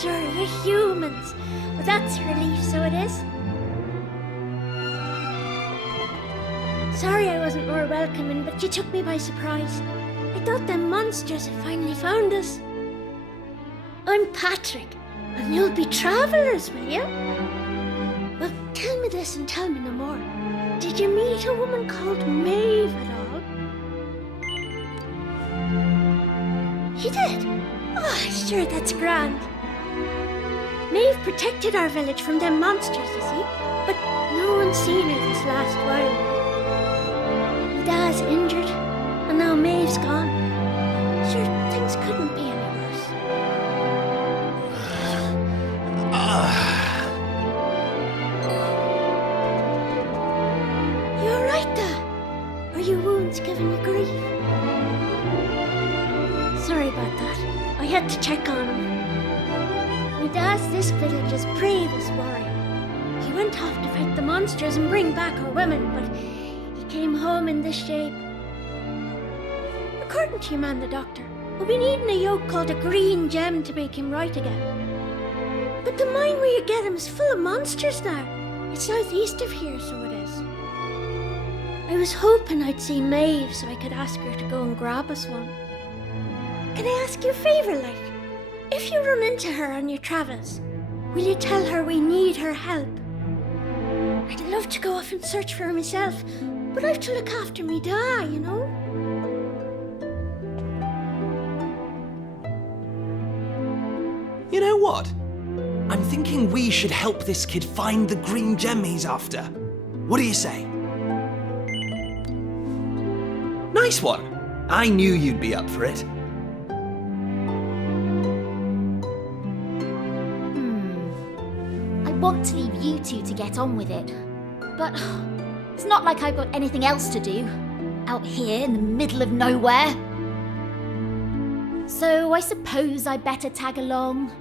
Sure, you're humans. Well, that's a relief, so it is. Sorry I wasn't more welcoming, but you took me by surprise. I thought them monsters had finally found us. I'm Patrick, and you'll be travellers, will you? Well, tell me this and tell me no more. Did you meet a woman called Maeve at all? You did? Oh, sure, that's grand. Maeve protected our village from them monsters, you see, but no one's seen her this last while. Dad's injured, and now Maeve's gone. Sure, things couldn't be any worse. You alright, Dad? Are your wounds giving you grief? Sorry about that. I had to check on him. My dad's this village's bravest warrior. He went off to fight the monsters and bring back our women, but he came home in this shape. According to your man, the doctor, we'll be needing a yoke called a green gem to make him right again. But the mine where you get him is full of monsters now. It's southeast of here, so it is. I was hoping I'd see Maeve so I could ask her to go and grab us one. Can I ask you a favour, like? If you run into her on your travels, will you tell her we need her help? I'd love to go off and search for her myself, but I've to look after me dad, you know? You know what? I'm thinking we should help this kid find the green gem he's after. What do you say? Nice one. I knew you'd be up for it. I want to leave you two to get on with it, but it's not like I've got anything else to do out here in the middle of nowhere. So I suppose I better tag along.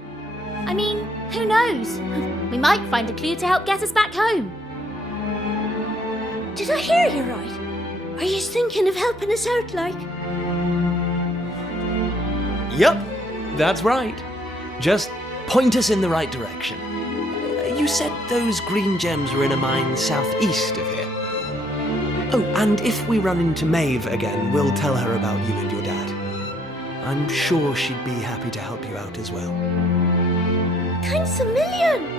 I mean, who knows? We might find a clue to help get us back home. Did I hear you right? Are you thinking of helping us out, like? Yup, that's right. Just point us in the right direction. You said those green gems were in a mine southeast of here. Oh, and if we run into Maeve again, we'll tell her about you and your dad. I'm sure she'd be happy to help you out as well. Thanks a million!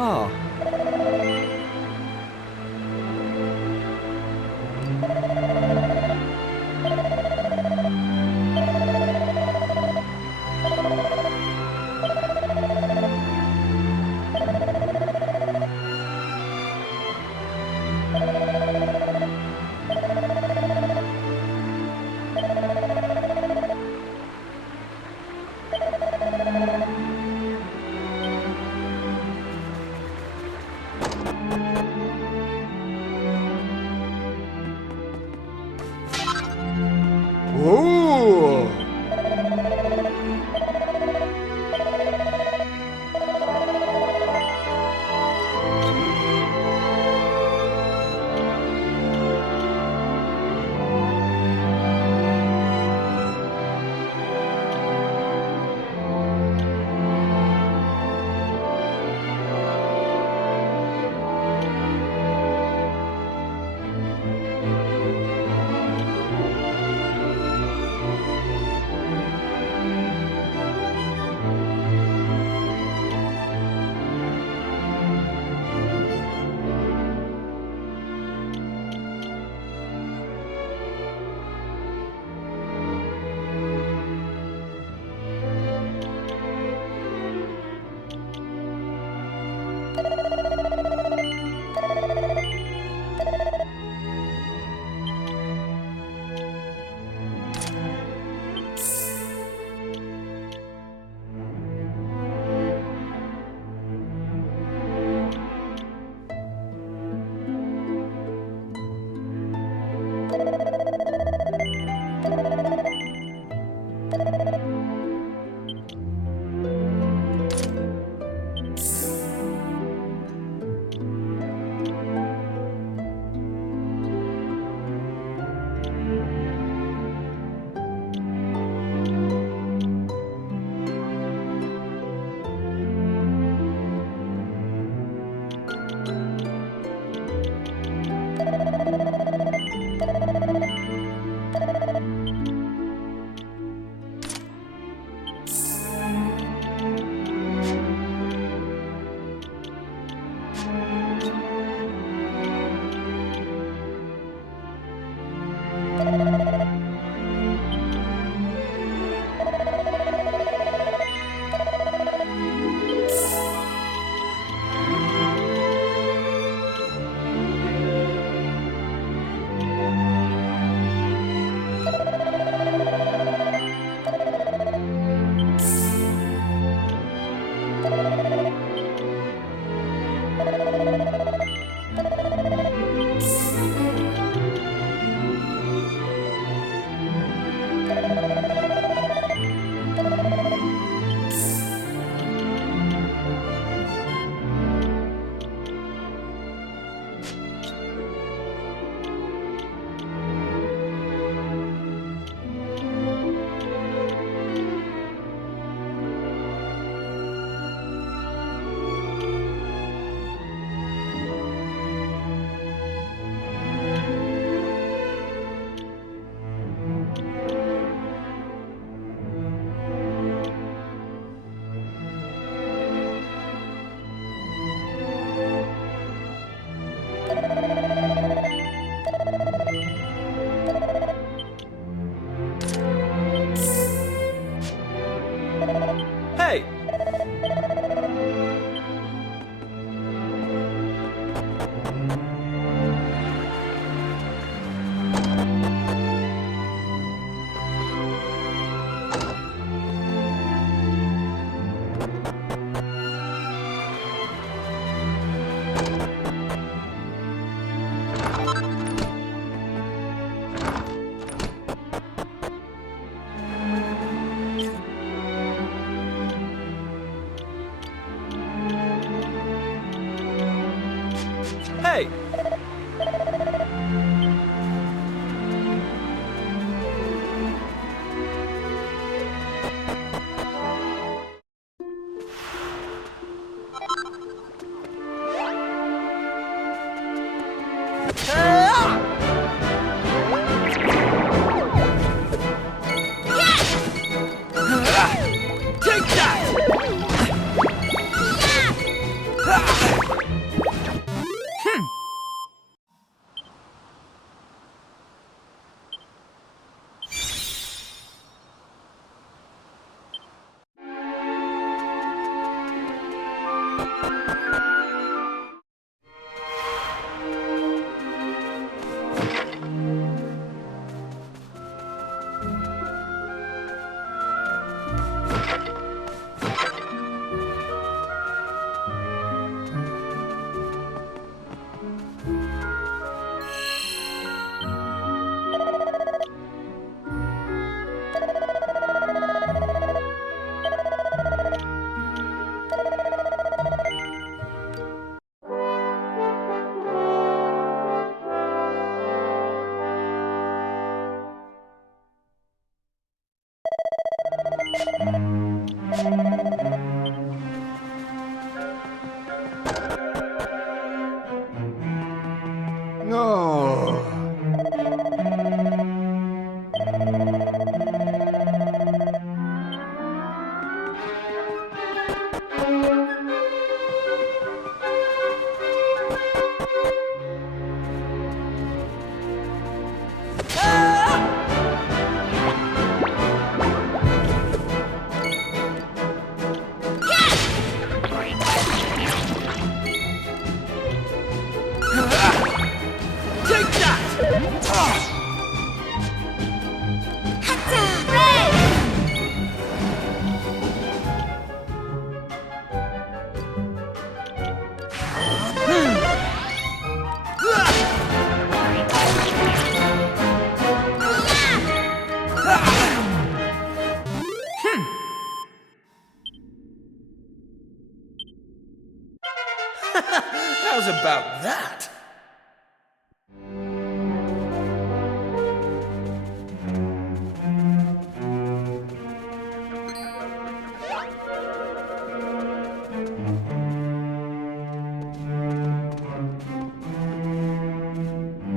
Ah. Ooh! Hey! Hey! Take that! No. How's about that?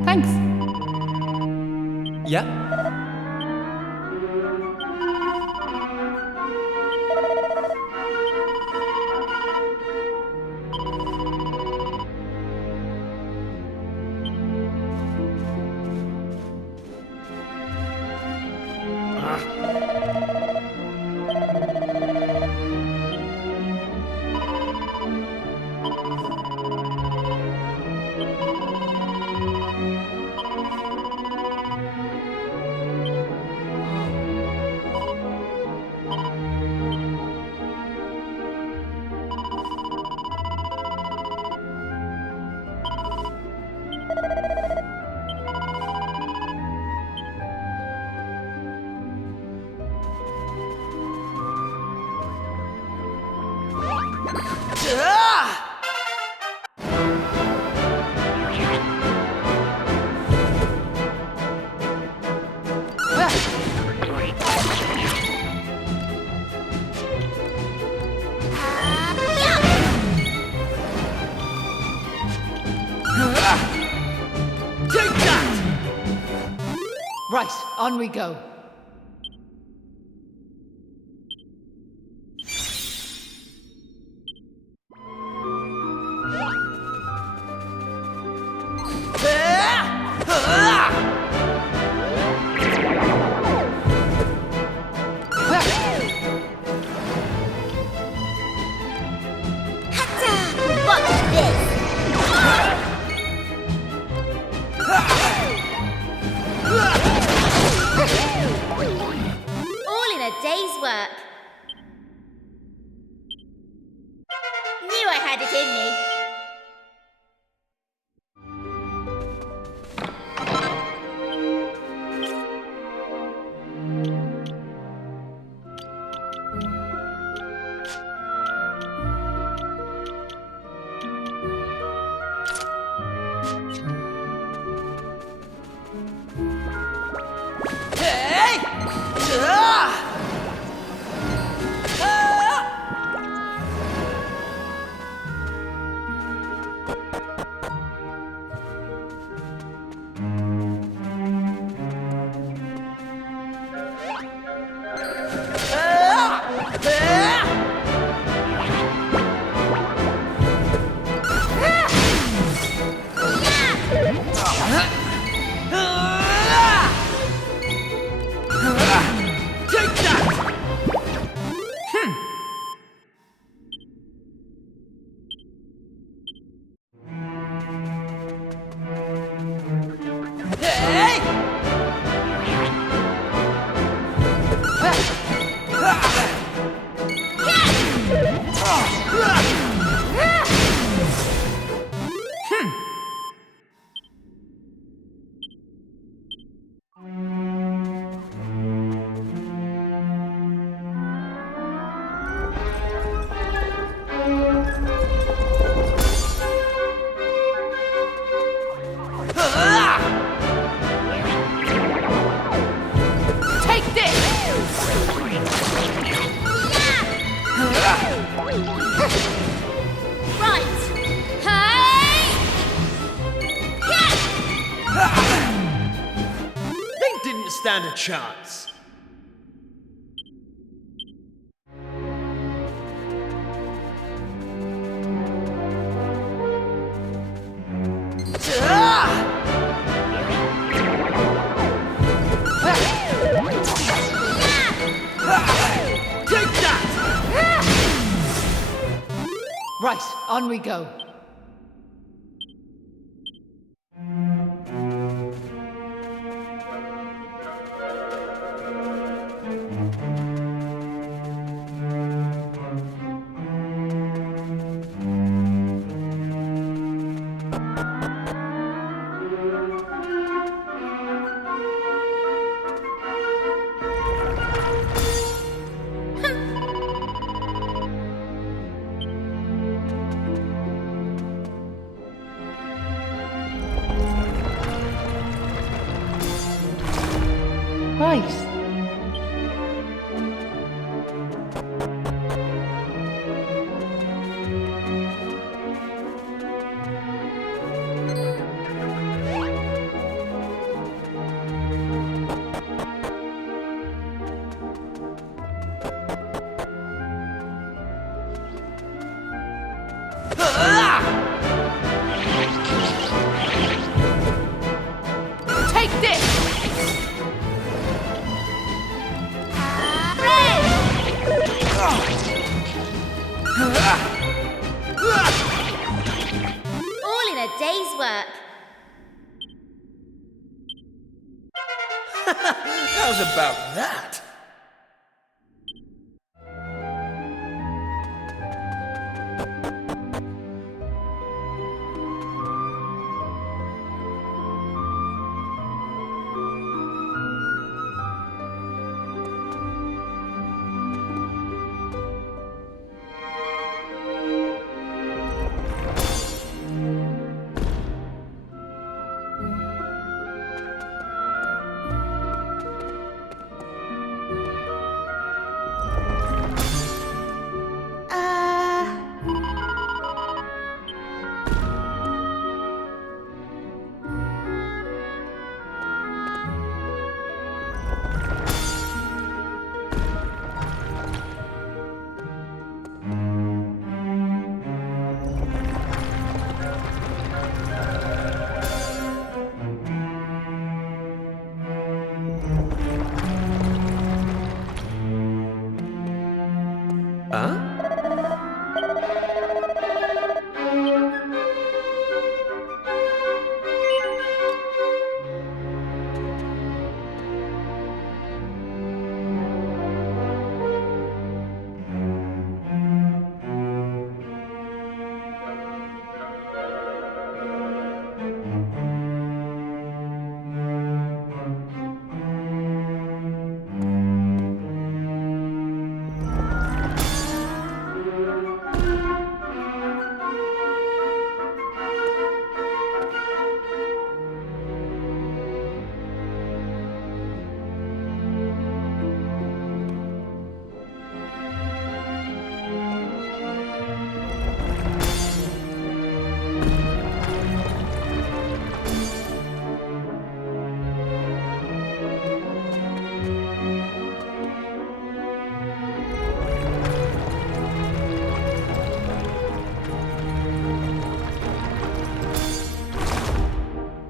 Thanks. Yeah? Right, on we go. Watch this! All in a day's work. Knew I had it in me. Stand a chance. Take that! Right, on we go. All in a day's work. How's about that?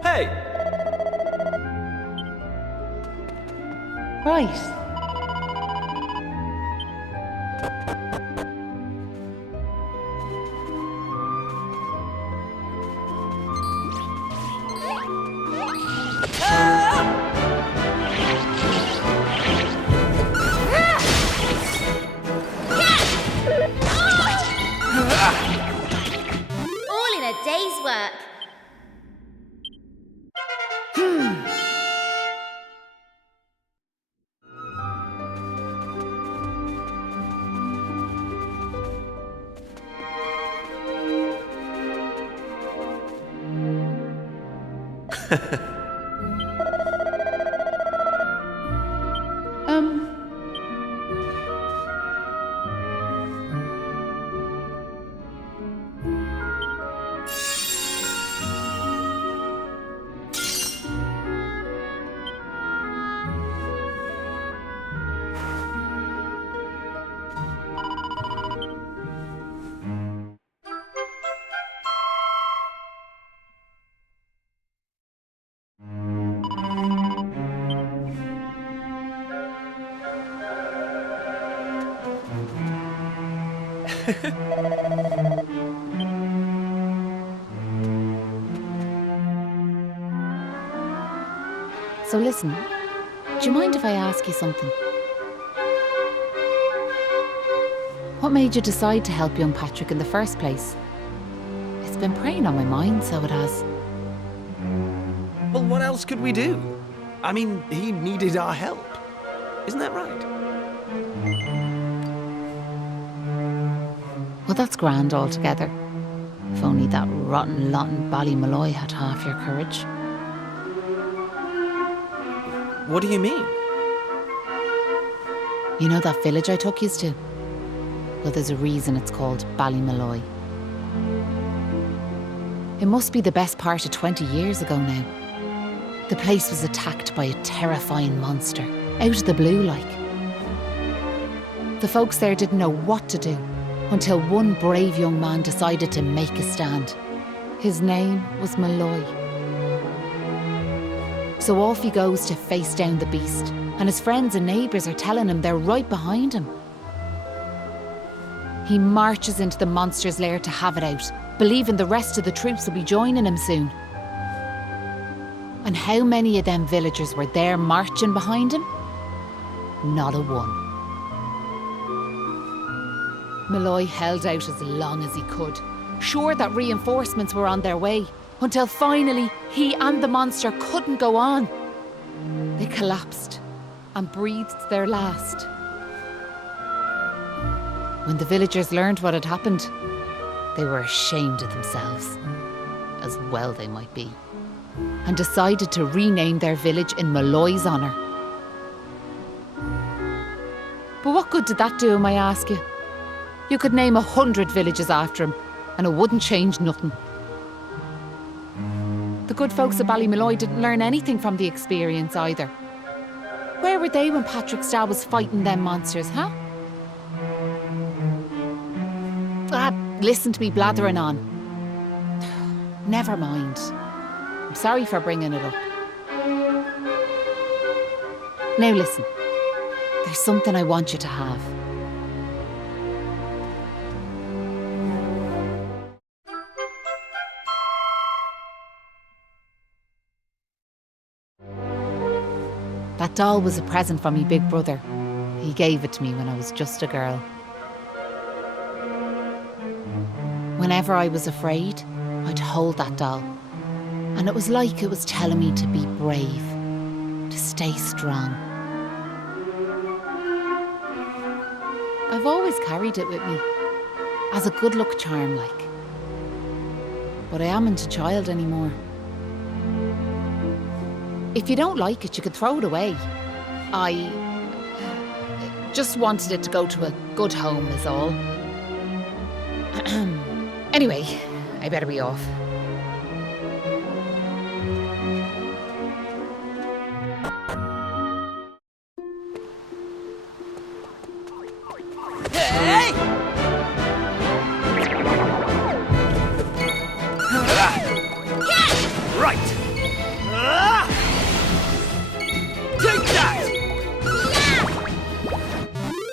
Hey! Right. All in a day's work. So listen, do you mind if I ask you something? What made you decide to help young Patrick in the first place? It's been preying on my mind, so it has. Well, what else could we do? I mean, he needed our help. Isn't that right? Well, that's grand altogether. If only that rotten lot in Ballymalloy had half your courage. What do you mean? You know that village I took yous to? Well, there's a reason it's called Ballymalloy. It must be the best part of 20 years ago now. The place was attacked by a terrifying monster, out of the blue like. The folks there didn't know what to do until one brave young man decided to make a stand. His name was Malloy. So off he goes to face down the beast, and his friends and neighbours are telling him they're right behind him. He marches into the monster's lair to have it out, believing the rest of the troops will be joining him soon. And how many of them villagers were there marching behind him? Not a one. Malloy held out as long as he could, sure that reinforcements were on their way, until finally he and the monster couldn't go on. They collapsed and breathed their last. When the villagers learned what had happened, they were ashamed of themselves, as well they might be, and decided to rename their village in Malloy's honour. But what good did that do him, I ask you? You could name 100 villages after him, and it wouldn't change nothing. The good folks of Ballymalloy didn't learn anything from the experience either. Where were they when Patrick Starr was fighting them monsters, huh? Listen to me blathering on. Never mind. I'm sorry for bringing it up. Now listen, there's something I want you to have. That doll was a present from me big brother. He gave it to me when I was just a girl. Whenever I was afraid, I'd hold that doll. And it was like it was telling me to be brave, to stay strong. I've always carried it with me, as a good luck charm like. But I amn't a child anymore. If you don't like it, you could throw it away. I just wanted it to go to a good home is all. Anyway, I better be off. Hey! Right! Take that!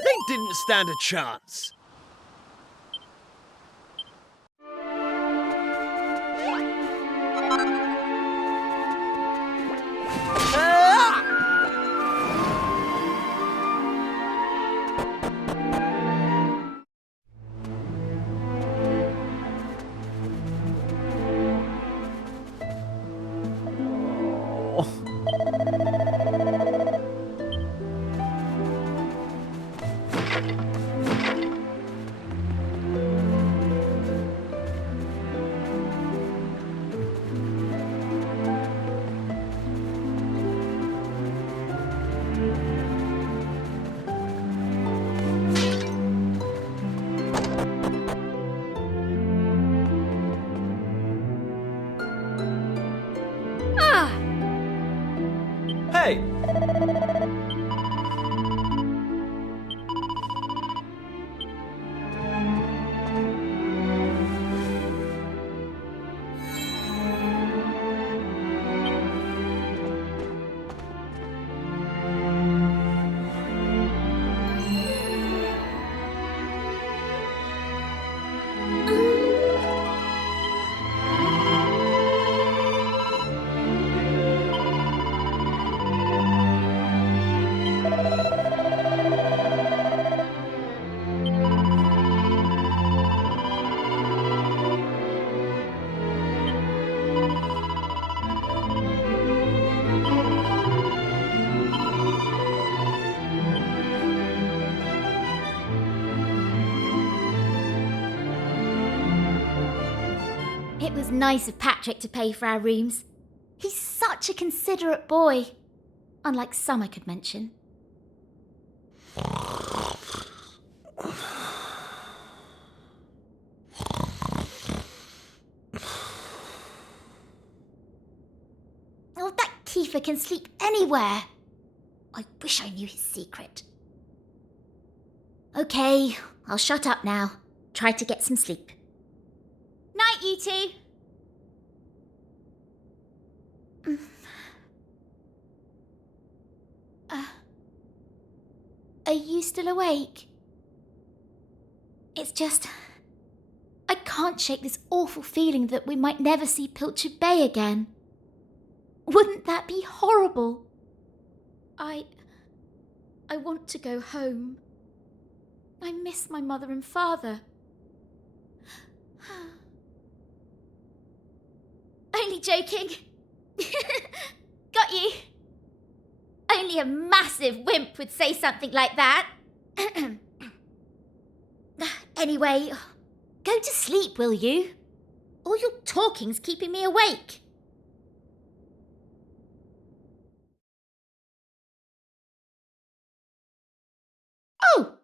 They didn't stand a chance. Hey! It was nice of Patrick to pay for our rooms. He's such a considerate boy. Unlike some I could mention. Oh, that Kiefer can sleep anywhere. I wish I knew his secret. Okay, I'll shut up now. Try to get some sleep. Night, you two. Are you still awake? It's I can't shake this awful feeling that we might never see Pilchard Bay again. Wouldn't that be horrible? I want to go home. I miss my mother and father. Only joking. Got you. Only a massive wimp would say something like that. Anyway, go to sleep, will you? All your talking's keeping me awake. Oh!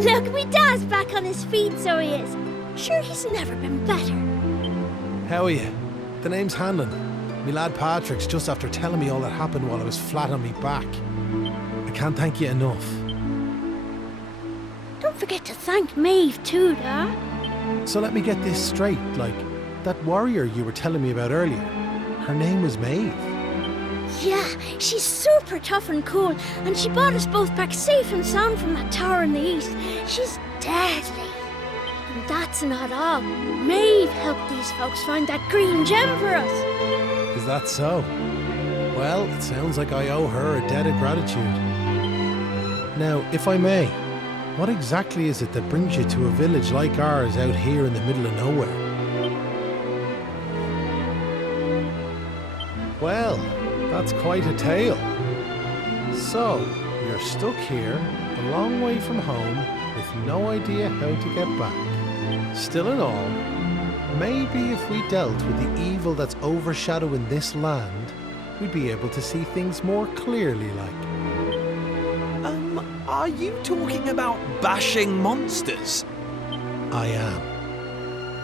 Look, me dad's back on his feet, so he is. Sure, he's never been better. How are you? The name's Hanlon. Me lad Patrick's just after telling me all that happened while I was flat on me back. I can't thank you enough. Don't forget to thank Maeve too, Dad. So let me get this straight, like, that warrior you were telling me about earlier, her name was Maeve. Yeah, she's super tough and cool, and she brought us both back safe and sound from that tower in the east. She's deadly. And that's not all. Maeve helped these folks find that green gem for us. Is that so? Well, it sounds like I owe her a debt of gratitude. Now, if I may, what exactly is it that brings you to a village like ours out here in the middle of nowhere? Well, that's quite a tale. So, you're stuck here, a long way from home, with no idea how to get back. Still in all, maybe if we dealt with the evil that's overshadowing this land, we'd be able to see things more clearly, like. Are you talking about bashing monsters? I am.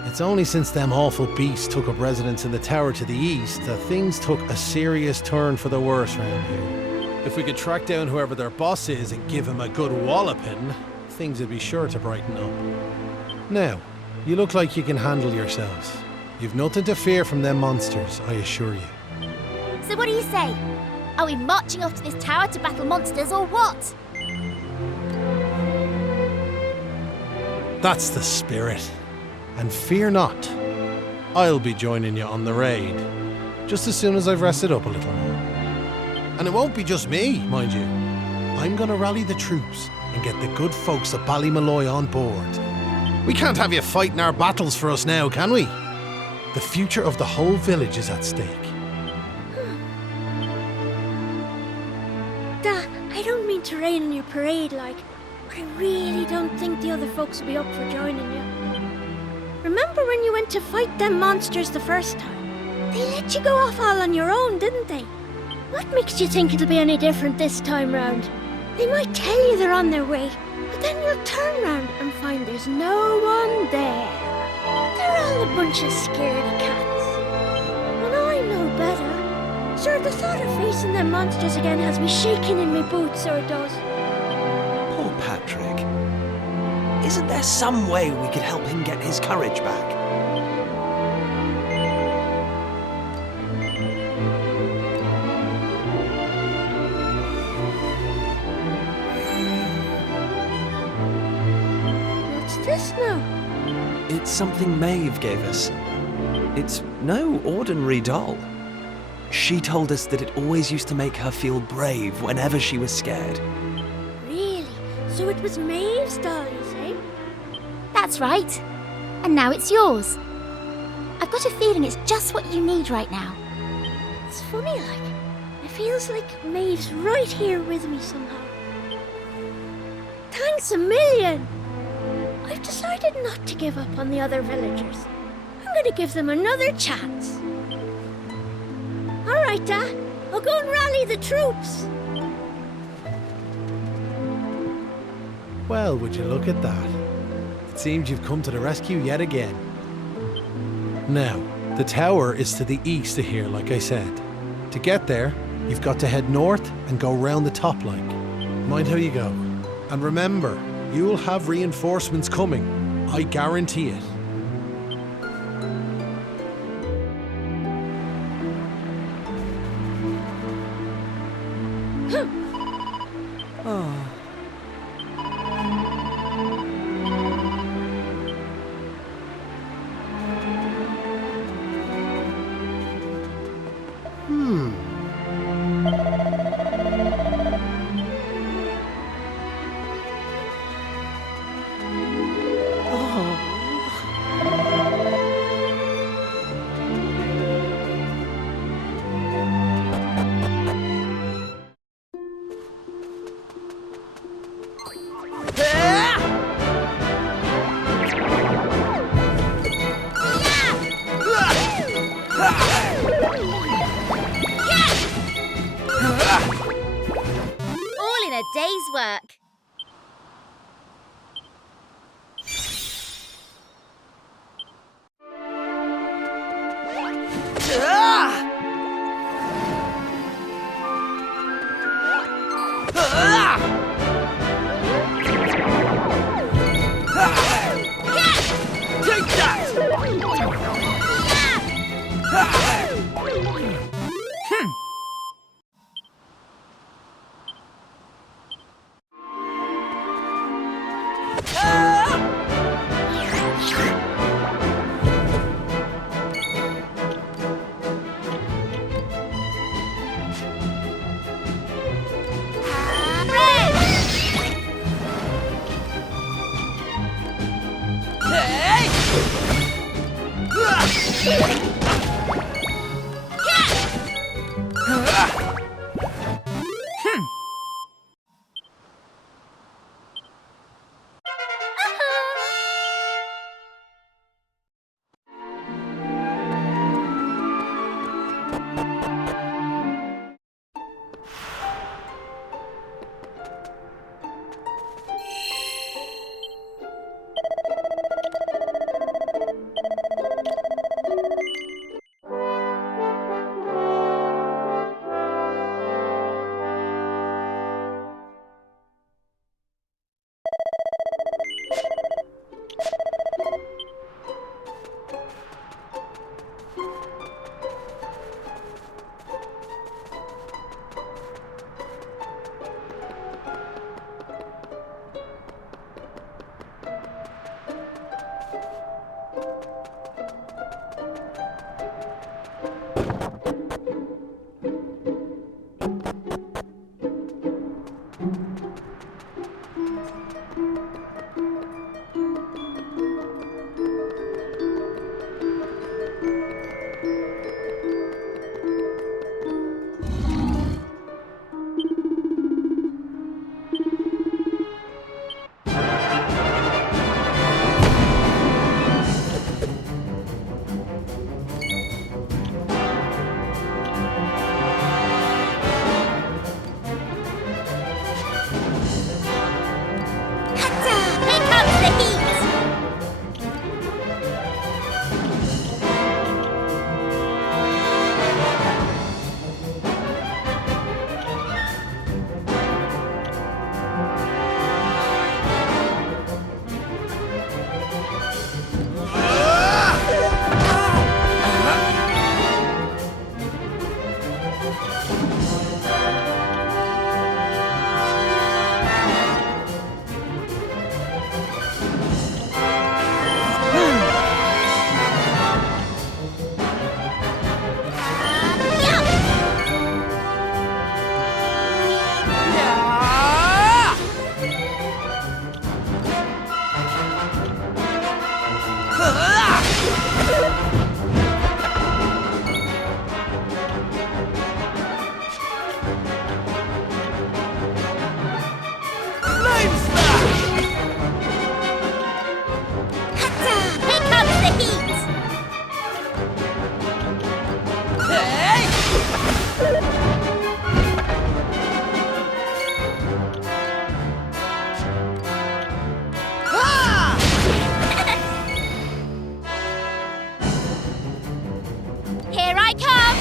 It's only since them awful beasts took up residence in the tower to the east that things took a serious turn for the worse round here. If we could track down whoever their boss is and give him a good walloping, things would be sure to brighten up. Now, you look like you can handle yourselves. You've nothing to fear from them monsters, I assure you. So what do you say? Are we marching off to this tower to battle monsters or what? That's the spirit. And fear not. I'll be joining you on the raid, just as soon as I've rested up a little more. And it won't be just me, mind you. I'm gonna rally the troops and get the good folks of Ballymalloy on board. We can't have you fighting our battles for us now, can we? The future of the whole village is at stake. Dad, I don't mean to rain on your parade, like, but I really don't think the other folks will be up for joining you. Remember when you went to fight them monsters the first time? They let you go off all on your own, didn't they? What makes you think it'll be any different this time round? They might tell you they're on their way, but then you'll turn round and find find there's no one there. They're all a bunch of scaredy cats. And I know better. Sure, the thought of facing them monsters again has me shaking in my boots, so it does. Poor Patrick. Isn't there some way we could help him get his courage back? What's this now? It's something Maeve gave us. It's no ordinary doll. She told us that it always used to make her feel brave whenever she was scared. Really? So it was Maeve's doll, you say? That's right. And now it's yours. I've got a feeling it's just what you need right now. It's funny, like. It feels like Maeve's right here with me somehow. Thanks a million! I've decided not to give up on the other villagers. I'm going to give them another chance. All right, Dad. I'll go and rally the troops. Well, would you look at that? It seems you've come to the rescue yet again. Now, the tower is to the east of here, like I said. To get there, you've got to head north and go round the top like. Mind how you go. And remember, you'll have reinforcements coming. I guarantee it. All in a day's work. Take that! Here comes the heat! Here I come!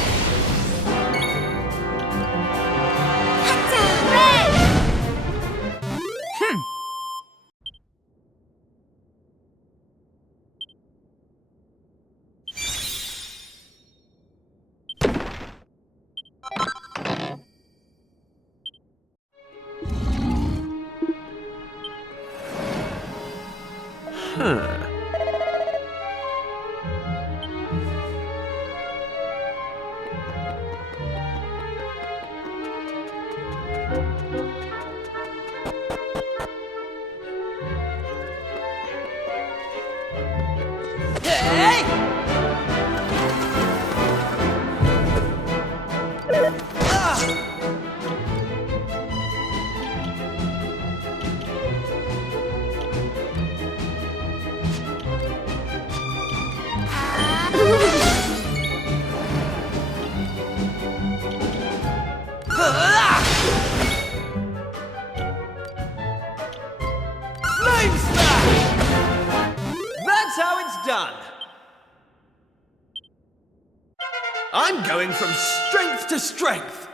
Red! Flame Smash! That's how it's done. I'm going from strength to strength.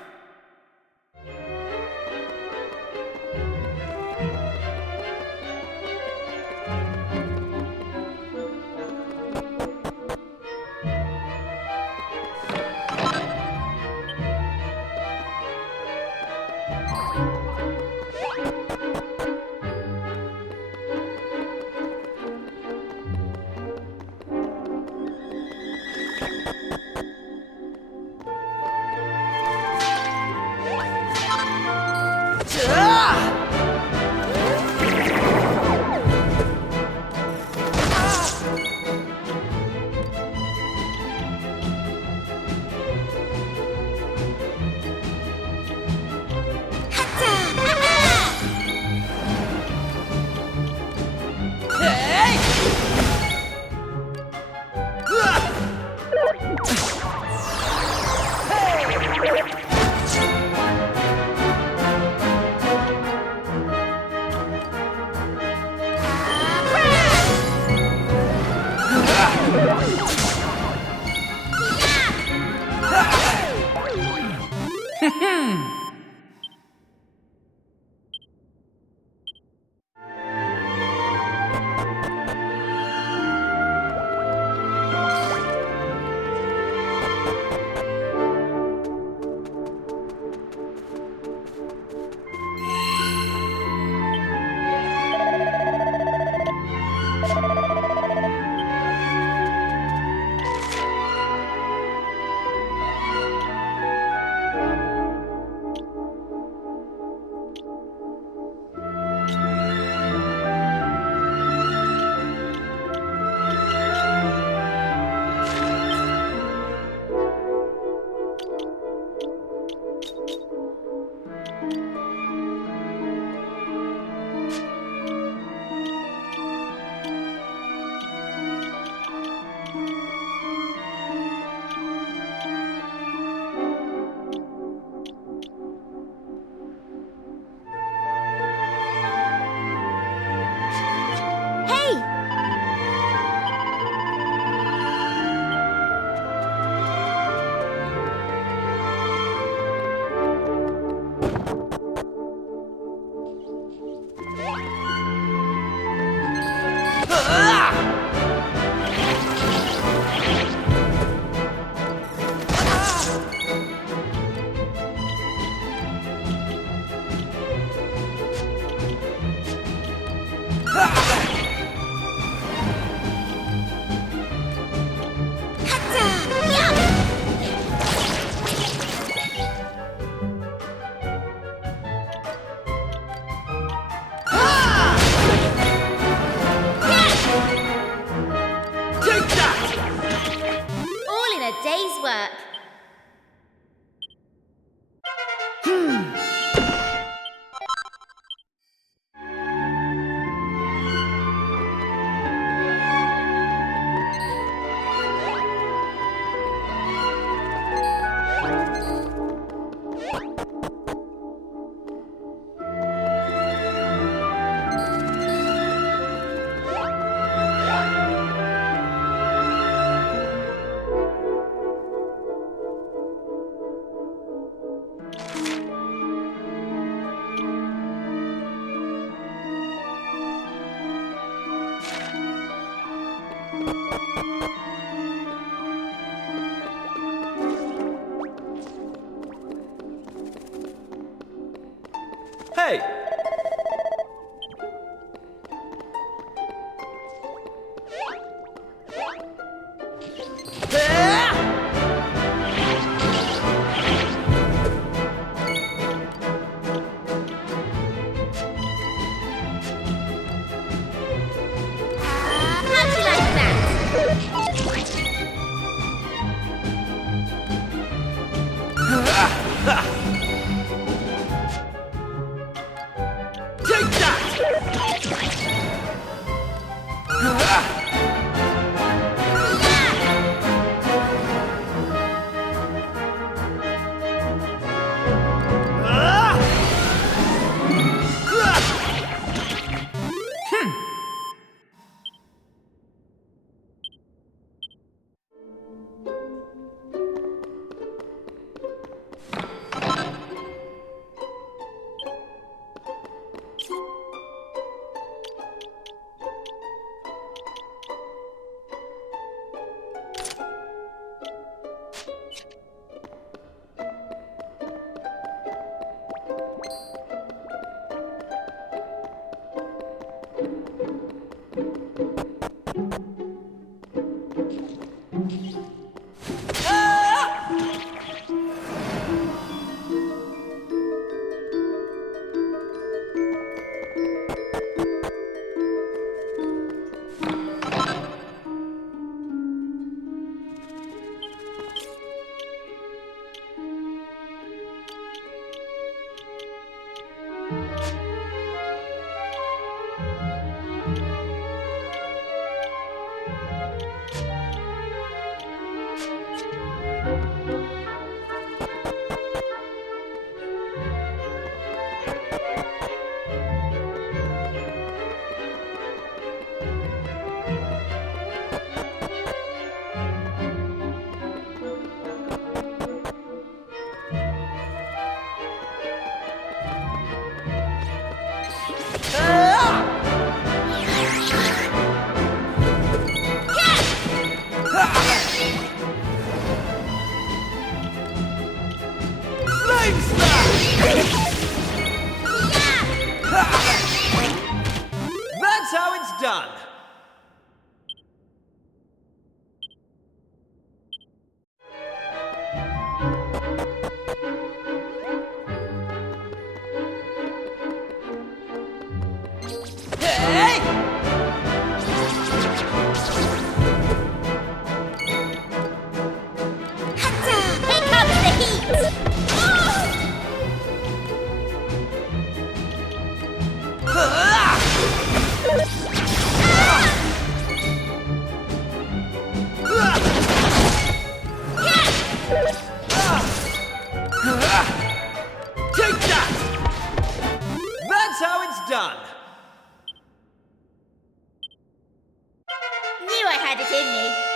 had it in me.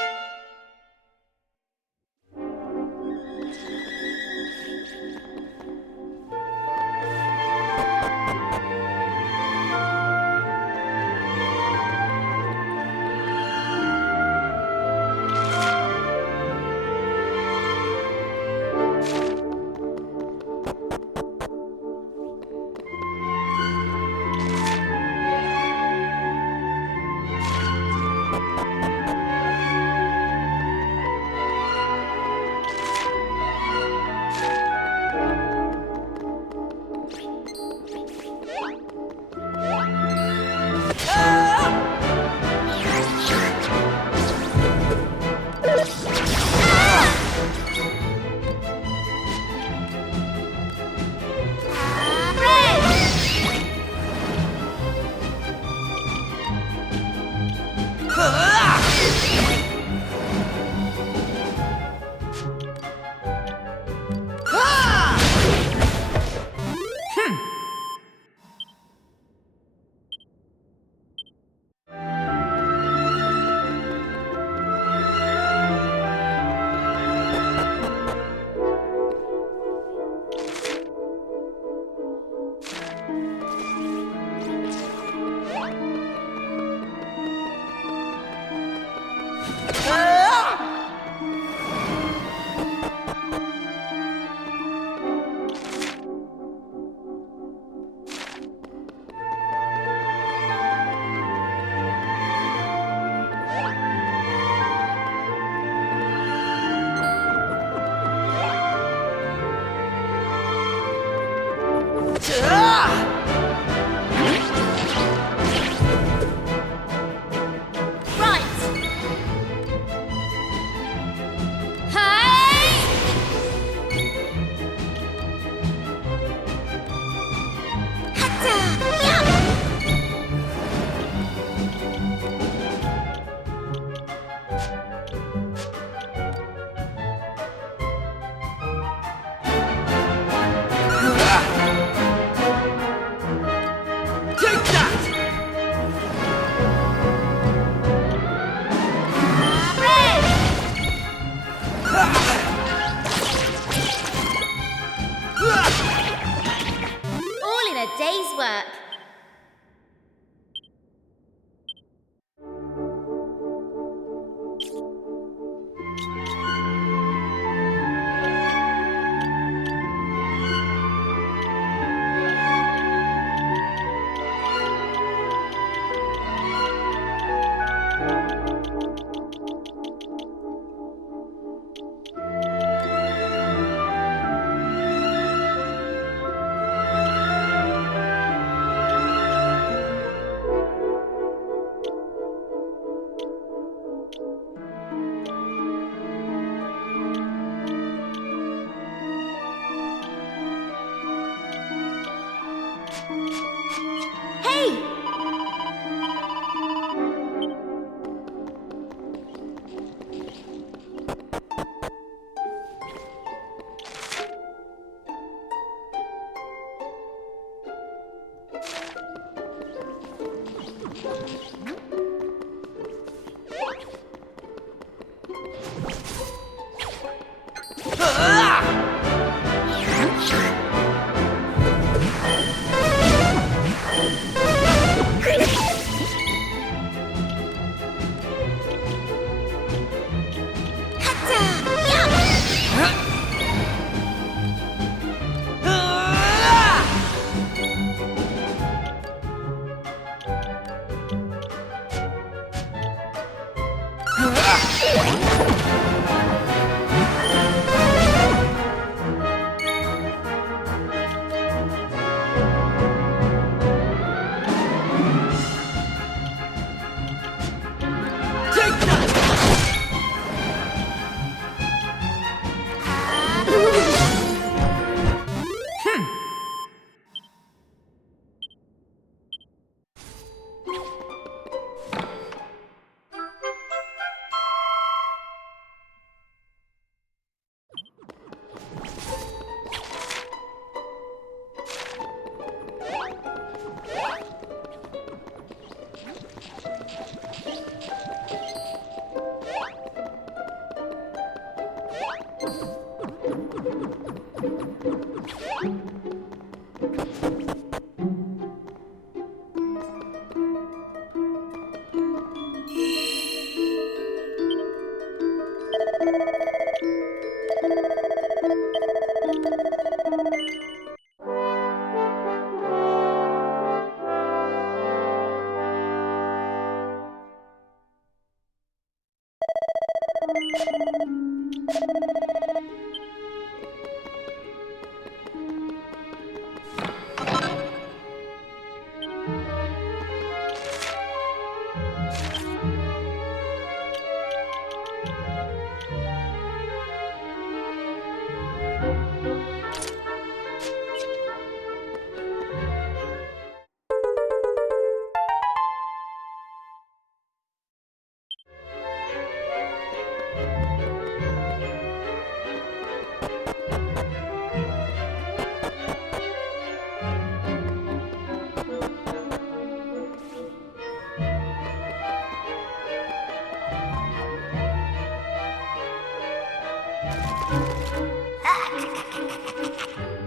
Day's work.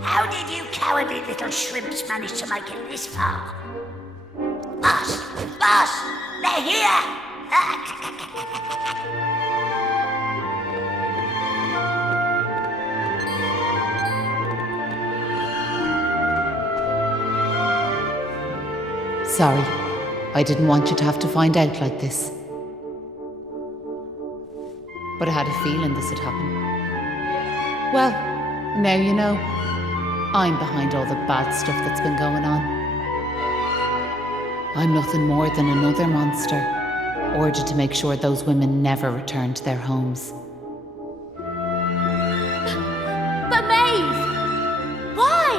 How did you cowardly little shrimps manage to make it this far? Boss! Boss! They're here! Sorry, I didn't want you to have to find out like this. But I had a feeling this would happen. Well, now you know. I'm behind all the bad stuff that's been going on. I'm nothing more than another monster, ordered to make sure those women never return to their homes. But Maeve! Why?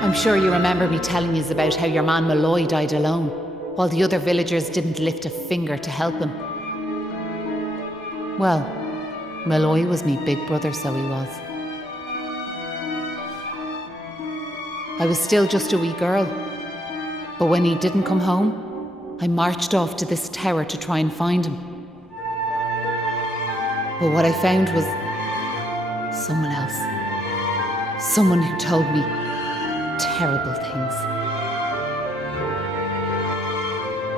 I'm sure you remember me telling you about how your man Malloy died alone, while the other villagers didn't lift a finger to help him. Well, Malloy was me big brother, so he was. I was still just a wee girl, but when he didn't come home, I marched off to this tower to try and find him. But what I found was someone else. Someone who told me terrible things.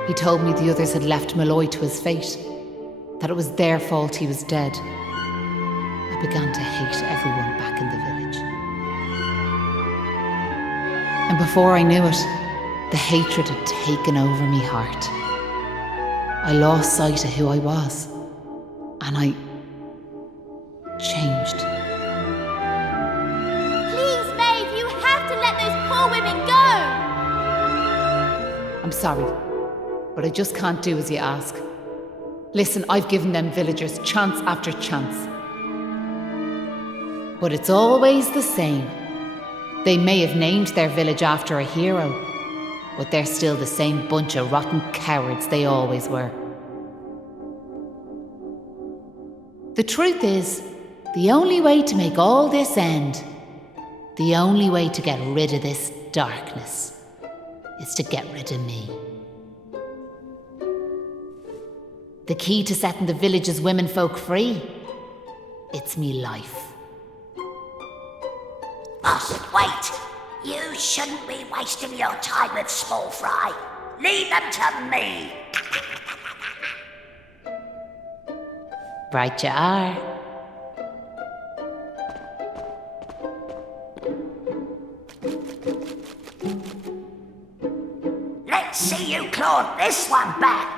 He told me the others had left Malloy to his fate, that it was their fault he was dead. I began to hate everyone back in the village. And before I knew it, the hatred had taken over me heart. I lost sight of who I was, and I changed. Please, Maeve, you have to let those poor women go! I'm sorry, but I just can't do as you ask. Listen, I've given them villagers chance after chance. But it's always the same. They may have named their village after a hero, but they're still the same bunch of rotten cowards they always were. The truth is, the only way to make all this end, the only way to get rid of this darkness, is to get rid of me. The key to setting the village's womenfolk free, it's me life. Boss, wait! You shouldn't be wasting your time with small fry. Leave them to me. Right you are. Let's see you claw this one back.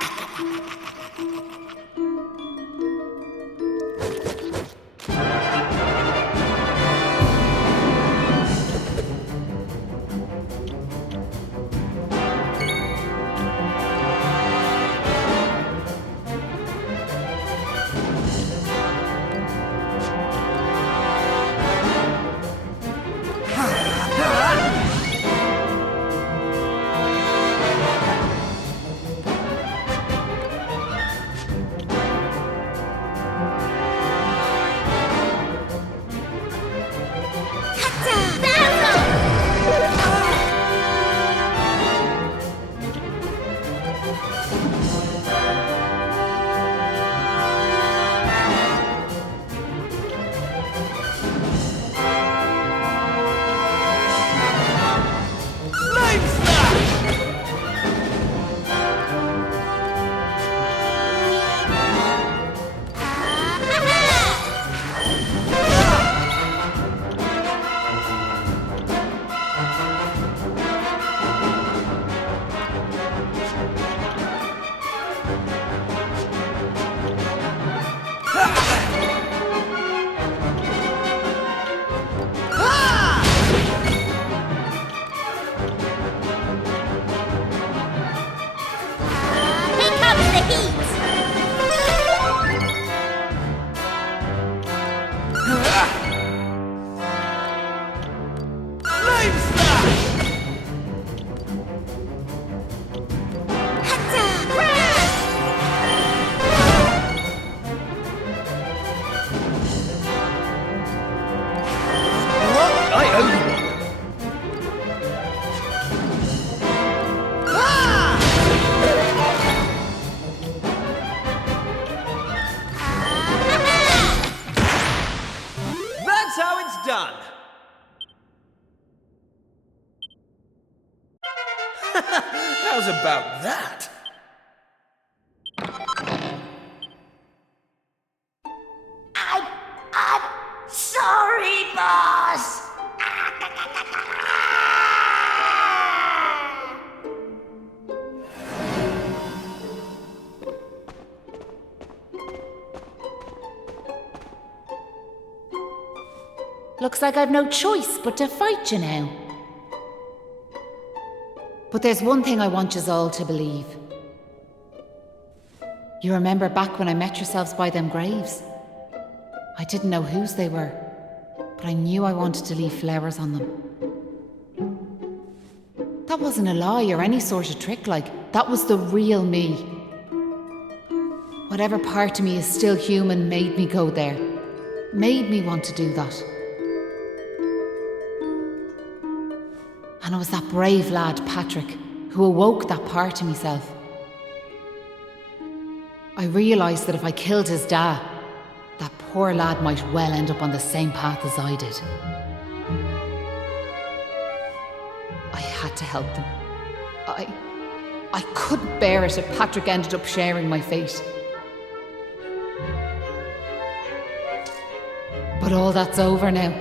Looks like I've no choice but to fight you now. But there's one thing I want yous all to believe. You remember back when I met yourselves by them graves? I didn't know whose they were, but I knew I wanted to leave flowers on them. That wasn't a lie or any sort of trick, that was the real me. Whatever part of me is still human made me go there, made me want to do that. And it was that brave lad, Patrick, who awoke that part of myself. I realised that if I killed his dad, that poor lad might well end up on the same path as I did. I had to help them. I couldn't bear it if Patrick ended up sharing my fate. But all that's over now.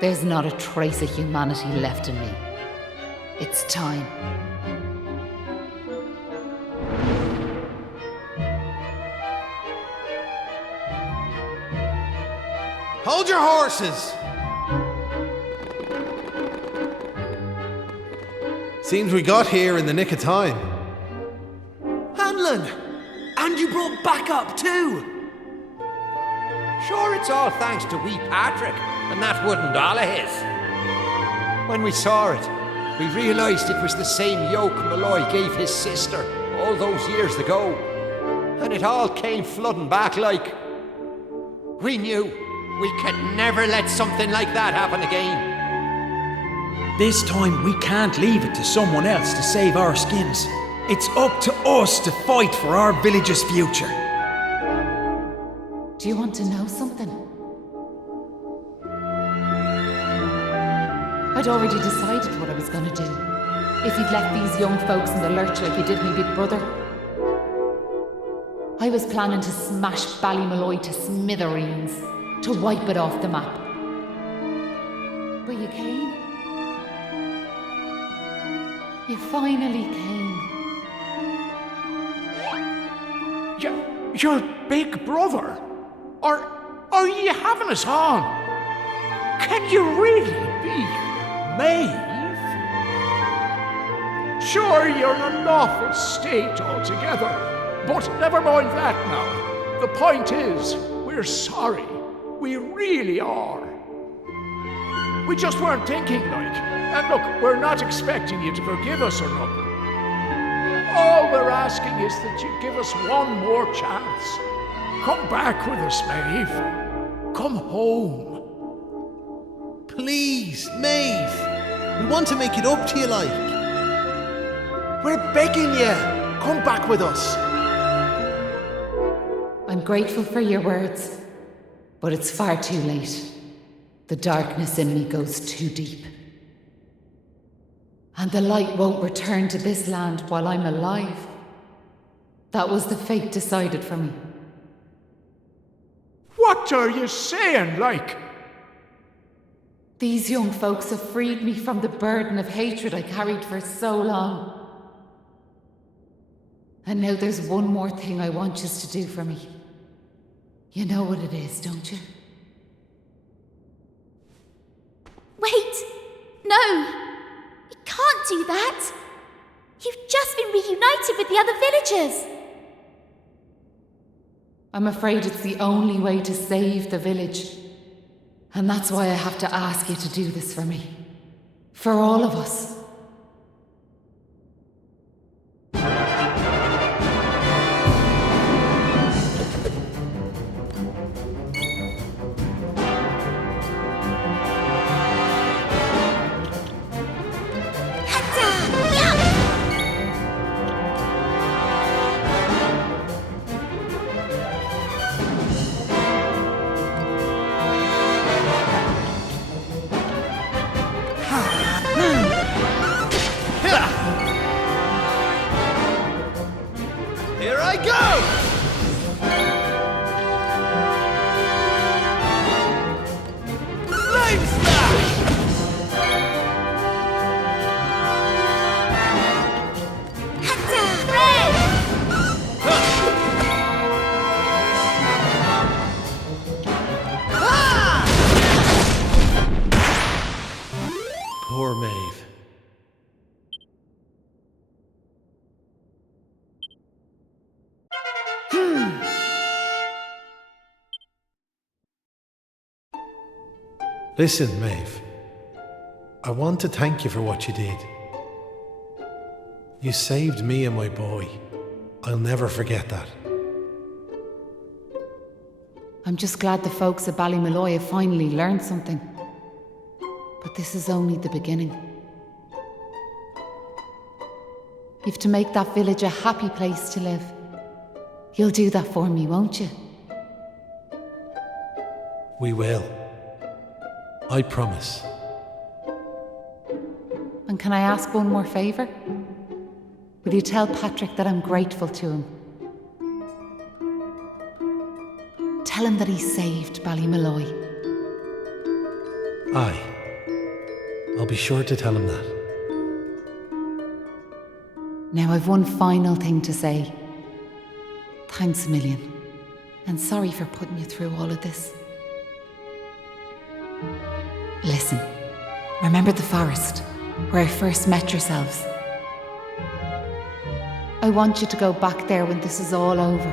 There's not a trace of humanity left in me. It's time. Hold your horses! Seems we got here in the nick of time. Hanlon! And you brought backup too! Sure, it's all thanks to wee Patrick and that wooden doll of his. When we saw it, we realised it was the same yoke Malloy gave his sister all those years ago. And it all came flooding back like... We knew we could never let something like that happen again. This time we can't leave it to someone else to save our skins. It's up to us to fight for our village's future. Do you want to know something? I'd already decided what I was going to do. If you'd left these young folks in the lurch like you did me big brother. I was planning to smash Ballymalloy to smithereens, to wipe it off the map. But you came. You finally came. Your big brother? Are you having us on? Can you really be Maeve? Sure, you're in an awful state altogether, but never mind that now. The point is, we're sorry. We really are. We just weren't thinking, And look, we're not expecting you to forgive us or nothing. All we're asking is that you give us one more chance. Come back with us, Maeve. Come home. Please, Maeve. We want to make it up to you, We're begging you. Come back with us. I'm grateful for your words, but it's far too late. The darkness in me goes too deep. And the light won't return to this land while I'm alive. That was the fate decided for me. What are you saying, These young folks have freed me from the burden of hatred I carried for so long. And now there's one more thing I want you to do for me. You know what it is, don't you? Wait! No! You can't do that! You've just been reunited with the other villagers! I'm afraid it's the only way to save the village. And that's why I have to ask you to do this for me. For all of us. Here I go! Flame Slash! Listen, Maeve. I want to thank you for what you did. You saved me and my boy. I'll never forget that. I'm just glad the folks at Ballymalloy have finally learned something. But this is only the beginning. You've to make that village a happy place to live. You'll do that for me, won't you? We will. I promise. And can I ask one more favour? Will you tell Patrick that I'm grateful to him? Tell him that he saved Ballymalloy. Aye. I'll be sure to tell him that. Now I've one final thing to say. Thanks a million. And sorry for putting you through all of this. Listen, remember the forest where I first met yourselves? I want you to go back there when this is all over.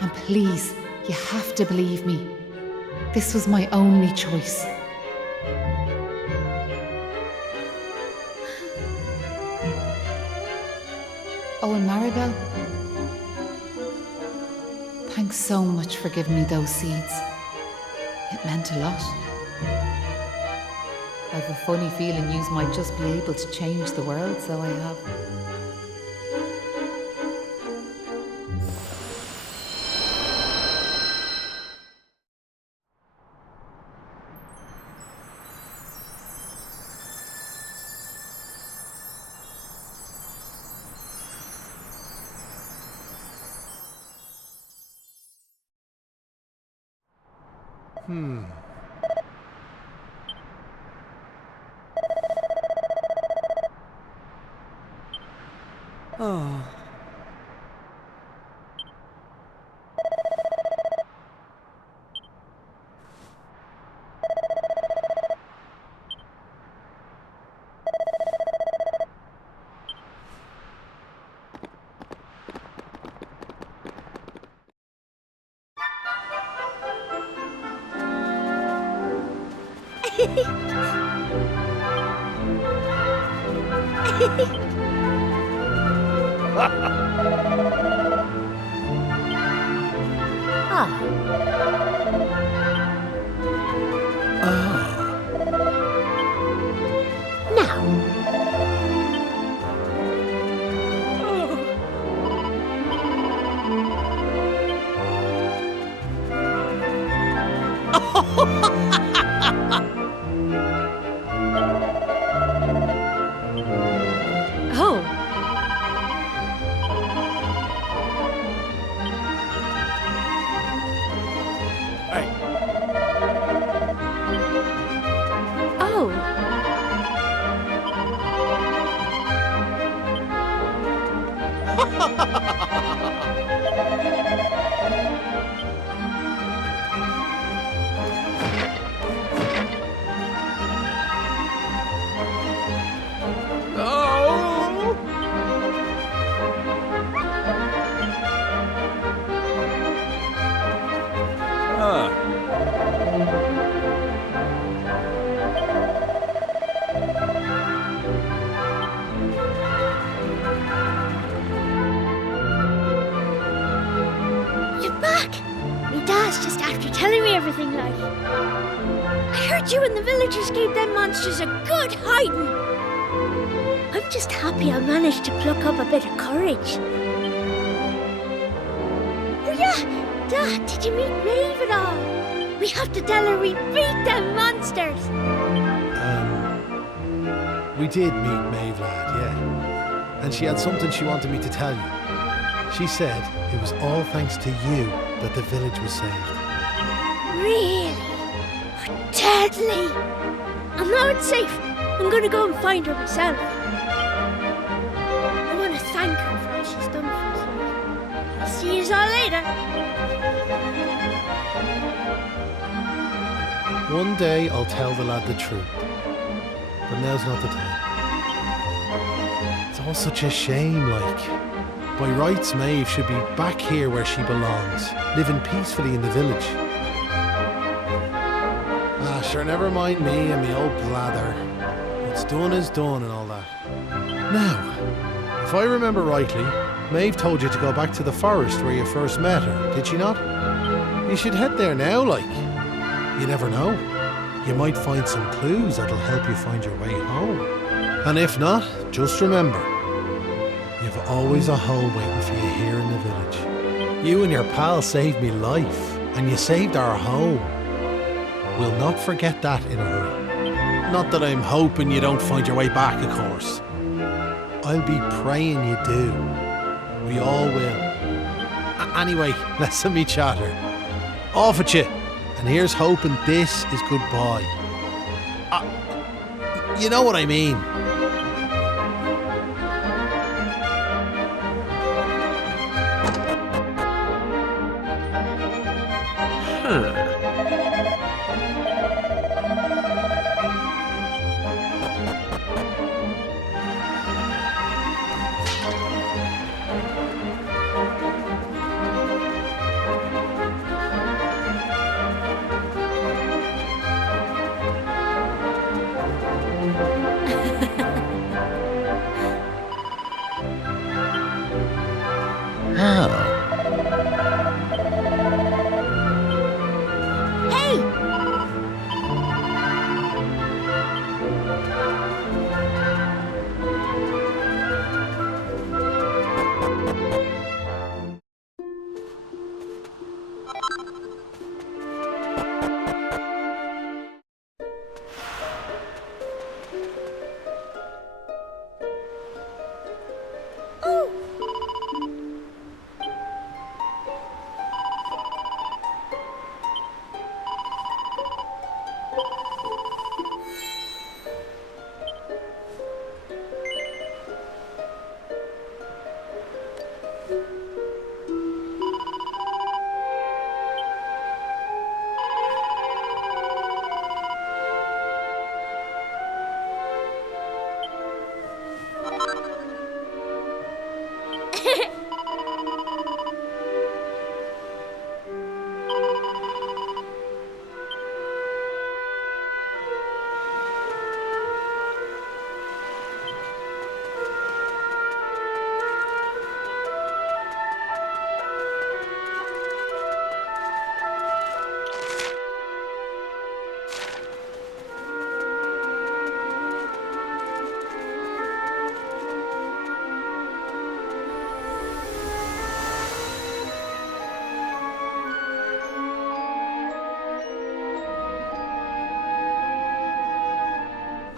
And please, you have to believe me. This was my only choice. Oh, and Maribel, thanks so much for giving me those seeds. It meant a lot. I've a funny feeling yous might just be able to change the world, so I have. Oh. You and the villagers gave them monsters a good hiding. I'm just happy I managed to pluck up a bit of courage. Oh yeah, Dad, did you meet Maeve at all? We have to tell her we beat them monsters. We did meet Maeve, lad, yeah. And she had something she wanted me to tell you. She said it was all thanks to you that the village was saved. Really? Deadly! And now it's safe. I'm gonna go and find her myself. I want to thank her for all she's done for us. I'll see you all later. One day I'll tell the lad the truth. But now's not the time. It's all such a shame, like. By rights, Maeve should be back here where she belongs, living peacefully in the village. Sure, Sure, never mind me and me old blather. What's done is done and all that. Now, if I remember rightly, Maeve told you to go back to the forest where you first met her, did she not? You should head there now, like. You never know. You might find some clues that'll help you find your way home. And if not, just remember, you've always a home waiting for you here in the village. You and your pal saved me life, and you saved our home. We'll not forget that in a hurry. Not that I'm hoping you don't find your way back, of course. I'll be praying you do. We all will. Anyway, listen me chatter. Off at you. And here's hoping this is goodbye. You know what I mean.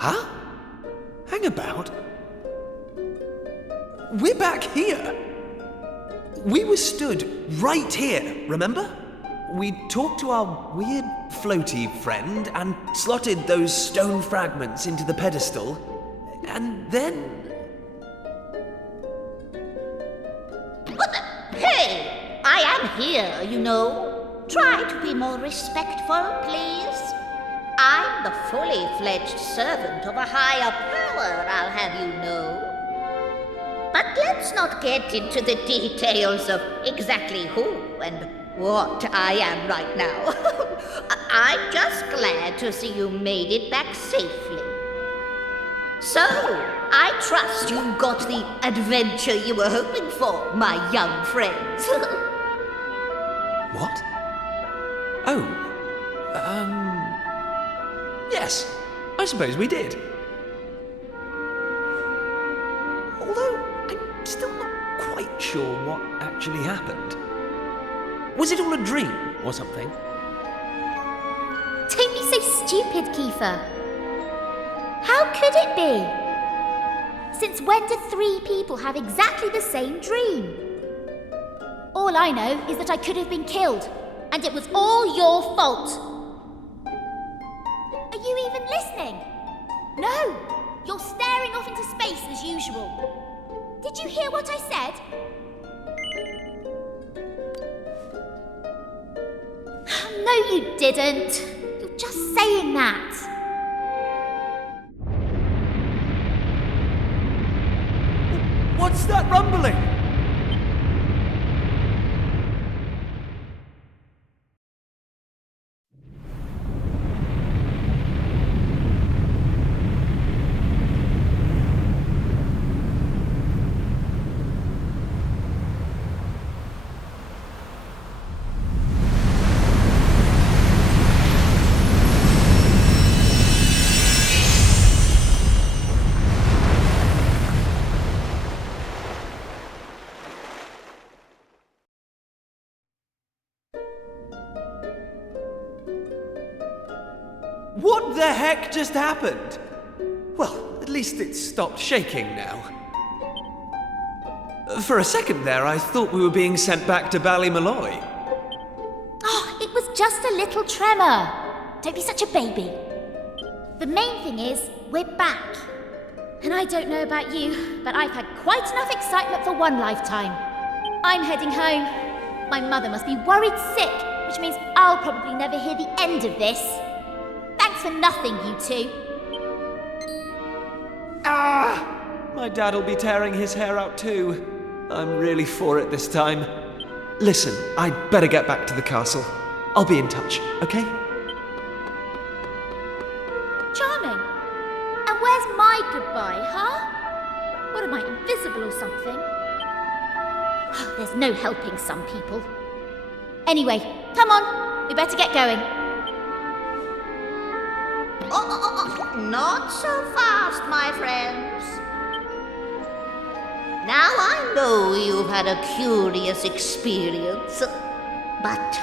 Huh? Hang about. We're back here. We were stood right here, remember? We talked to our weird floaty friend and slotted those stone fragments into the pedestal, and then... What the? Hey! I am here, you know. Try to be more respectful, please. I'm the fully fledged servant of a higher power, I'll have you know. But let's not get into the details of exactly who and what I am right now. I'm just glad to see you made it back safely. So, I trust you got the adventure you were hoping for, my young friends. What? Oh, yes, I suppose we did. Although, I'm still not quite sure what actually happened. Was it all a dream or something? Don't be so stupid, Kiefer. How could it be? Since when do 3 people have exactly the same dream? All I know is that I could have been killed, and it was all your fault. Are you even listening? No! You're staring off into space as usual. Did you hear what I said? No, you didn't. You're just saying that. What's that rumbling? What the heck just happened? Well, at least it's stopped shaking now. For a second there, I thought we were being sent back to Ballymalloy. Oh, it was just a little tremor. Don't be such a baby. The main thing is, we're back. And I don't know about you, but I've had quite enough excitement for one lifetime. I'm heading home. My mother must be worried sick, which means I'll probably never hear the end of this. Thanks for nothing, you two. Ah! My dad'll be tearing his hair out too. I'm really for it this time. Listen, I'd better get back to the castle. I'll be in touch, okay? Charming. And where's my goodbye, huh? What am I, invisible or something? Oh, there's no helping some people. Anyway, come on. We better get going. Not so fast, my friends. Now I know you've had a curious experience, but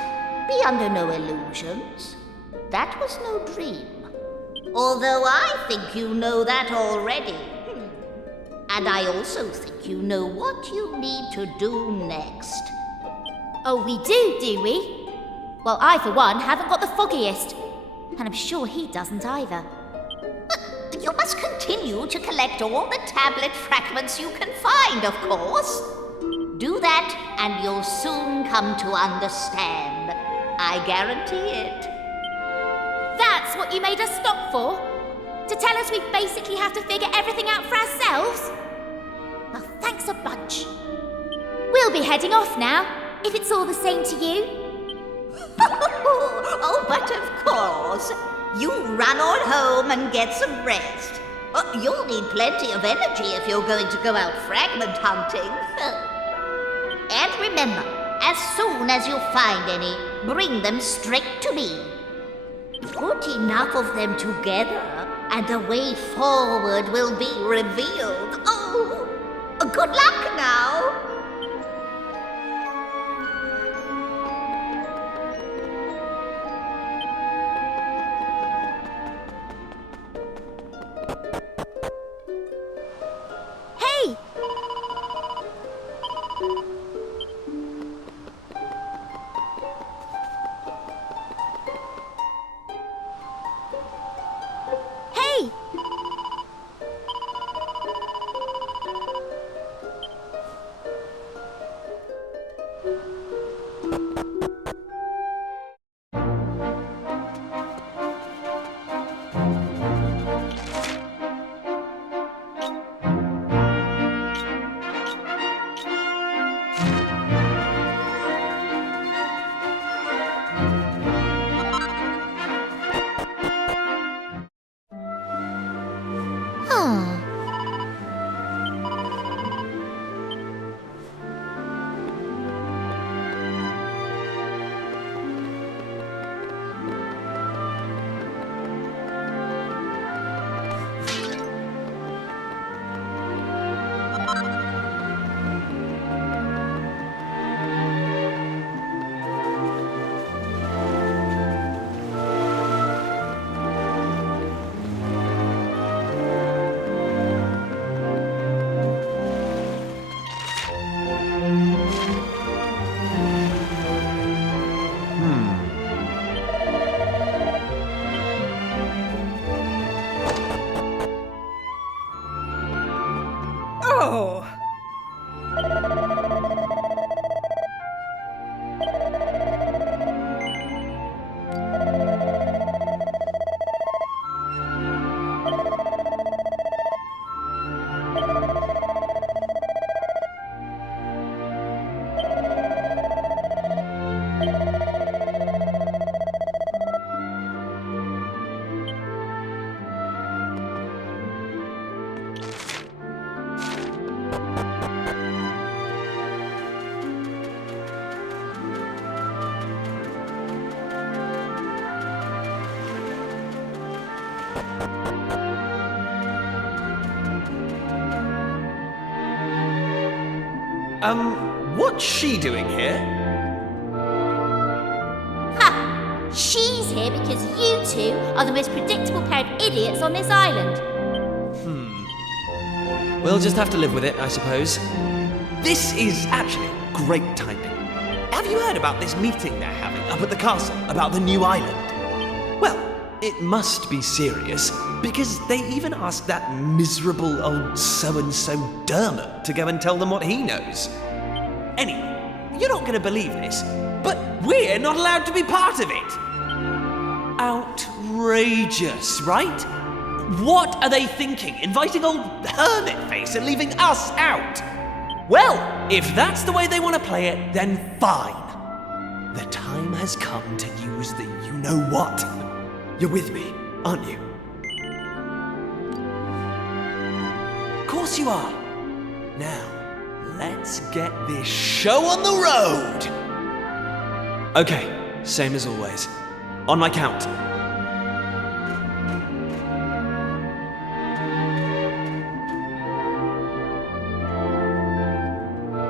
be under no illusions. That was no dream. Although I think you know that already. And I also think you know what you need to do next. Oh, we do we? Well, I, for one, haven't got the foggiest. And I'm sure he doesn't either. But you must continue to collect all the tablet fragments you can find, of course. Do that, and you'll soon come to understand. I guarantee it. That's what you made us stop for? To tell us we basically have to figure everything out for ourselves? Well, thanks a bunch. We'll be heading off now, if it's all the same to you. Oh, but of course. You run on home and get some rest. You'll need plenty of energy if you're going to go out fragment hunting. And remember, as soon as you find any, bring them straight to me. Put enough of them together, and the way forward will be revealed. Oh, good luck now. Hey! Hey! What's she doing here? Ha! She's here because you two are the most predictable pair of idiots on this island. We'll just have to live with it, I suppose. This is actually great timing. Have you heard about this meeting they're having up at the castle about the new island? Well, it must be serious, because they even asked that miserable old so-and-so Dermot to go and tell them what he knows. Anyway, you're not going to believe this, but we're not allowed to be part of it. Outrageous, right? What are they thinking, inviting old Hermit-Face and leaving us out? Well, if that's the way they want to play it, then fine. The time has come to use the you-know-what. You're with me, aren't you? Of course you are. Now, let's get this show on the road! Okay, same as always. On my count.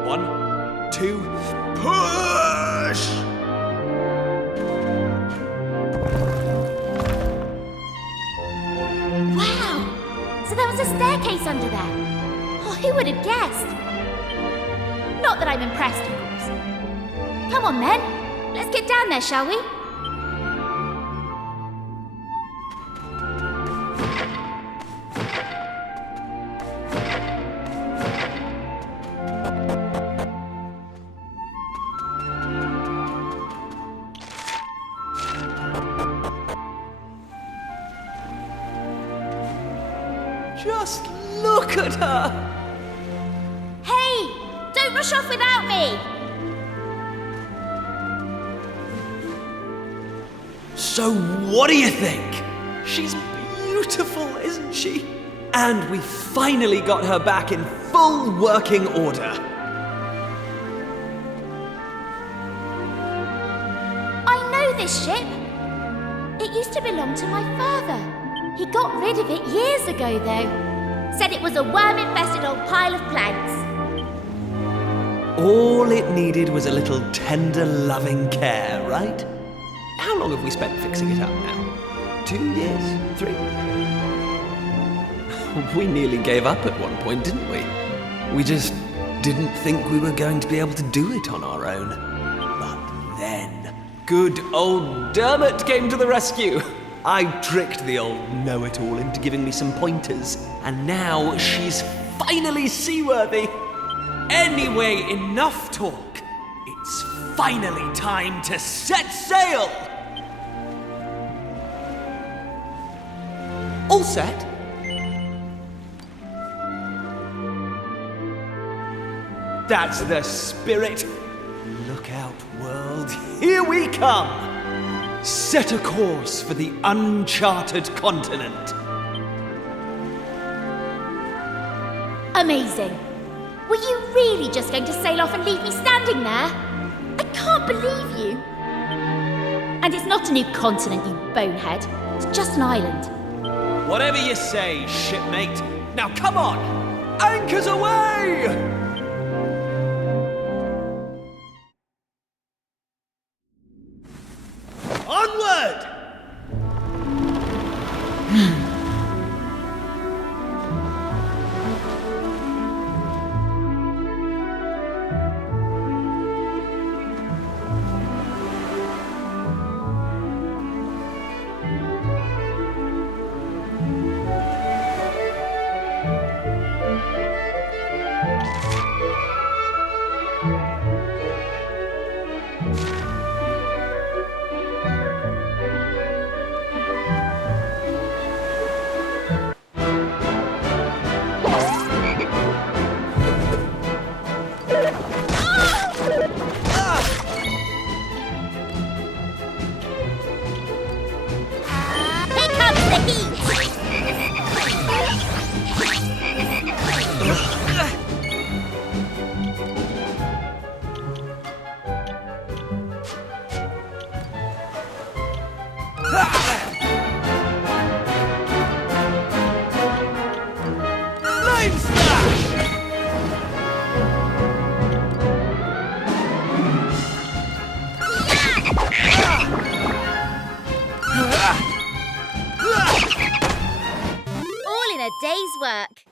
1, 2, push! Wow! So there was a staircase under there. Oh, who would have guessed? Not that I'm impressed, of course. Come on then, let's get down there, shall we? Just look at her! Hey! Don't rush off without me! So what do you think? She's beautiful, isn't she? And we finally got her back in full working order. I know this ship. It used to belong to my father. He got rid of it years ago, though. Said it was a worm-infested old pile of planks. All it needed was a little tender, loving care, right? How long have we spent fixing it up now? 2 years? 3? We nearly gave up at one point, didn't we? We just didn't think we were going to be able to do it on our own. But then, good old Dermot came to the rescue. I tricked the old know-it-all into giving me some pointers, and now she's finally seaworthy. Anyway, enough talk. It's finally time to set sail! All set? That's the spirit. Look out, world. Here we come! Set a course for the uncharted continent. Amazing. Were you really just going to sail off and leave me standing there? I can't believe you. And it's not a new continent, you bonehead. It's just an island. Whatever you say, shipmate. Now come on! Anchors away! Onward! work.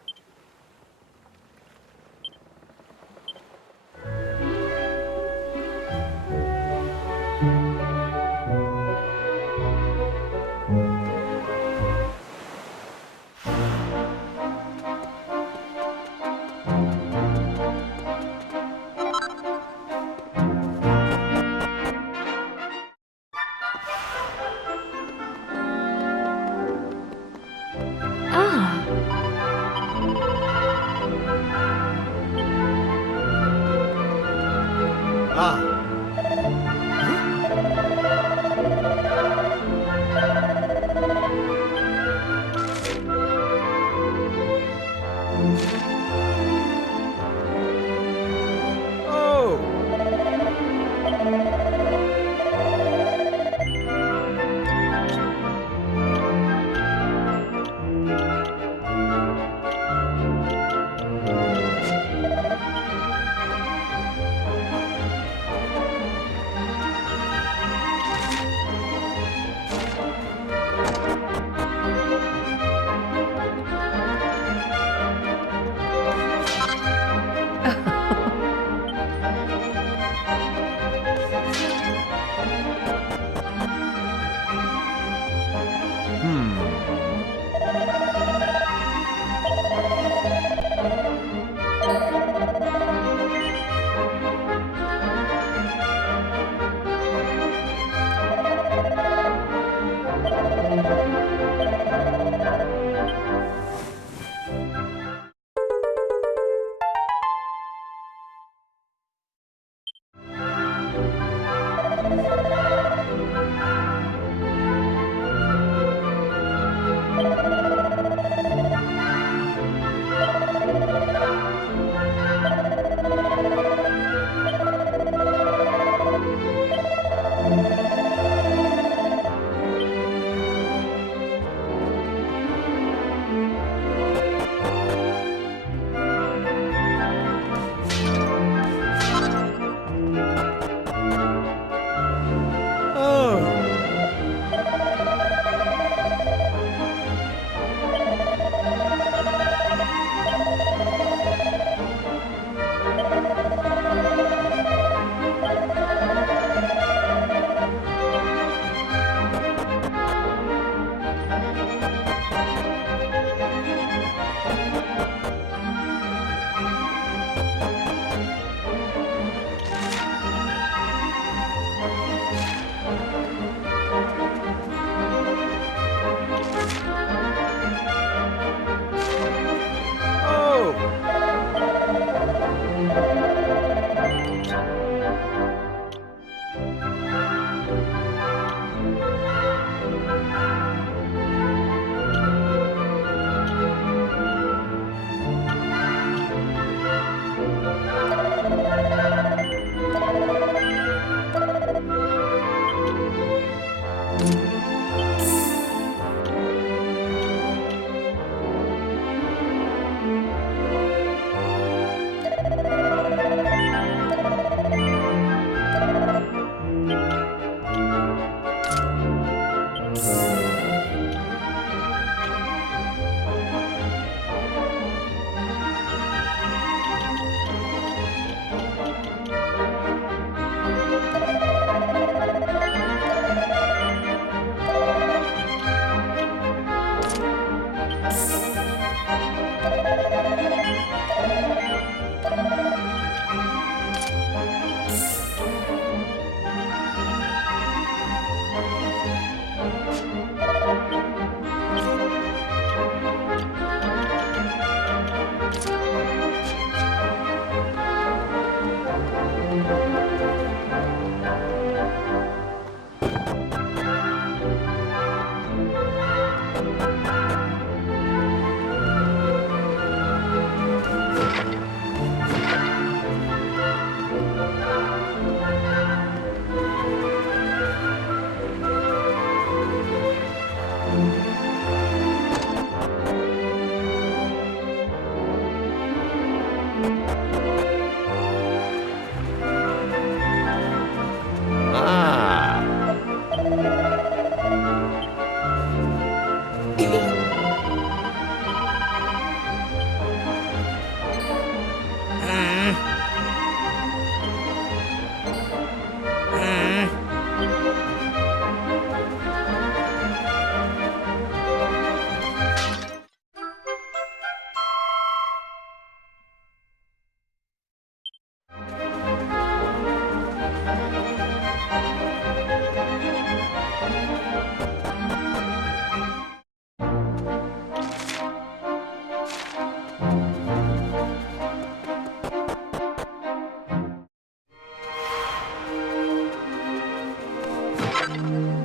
Oh!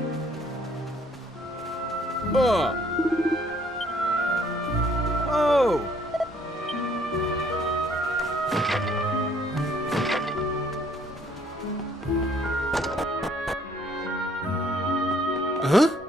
Huh?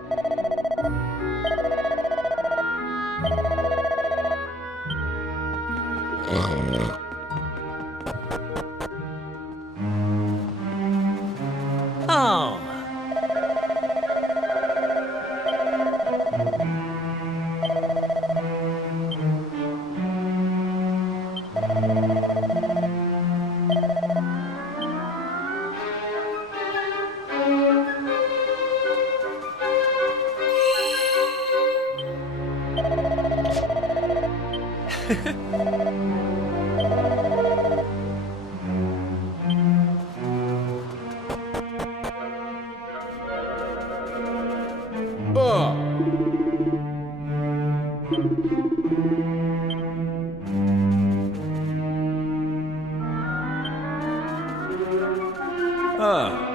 Oh.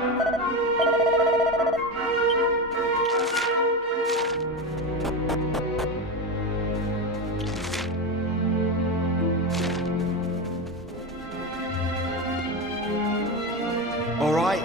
All right.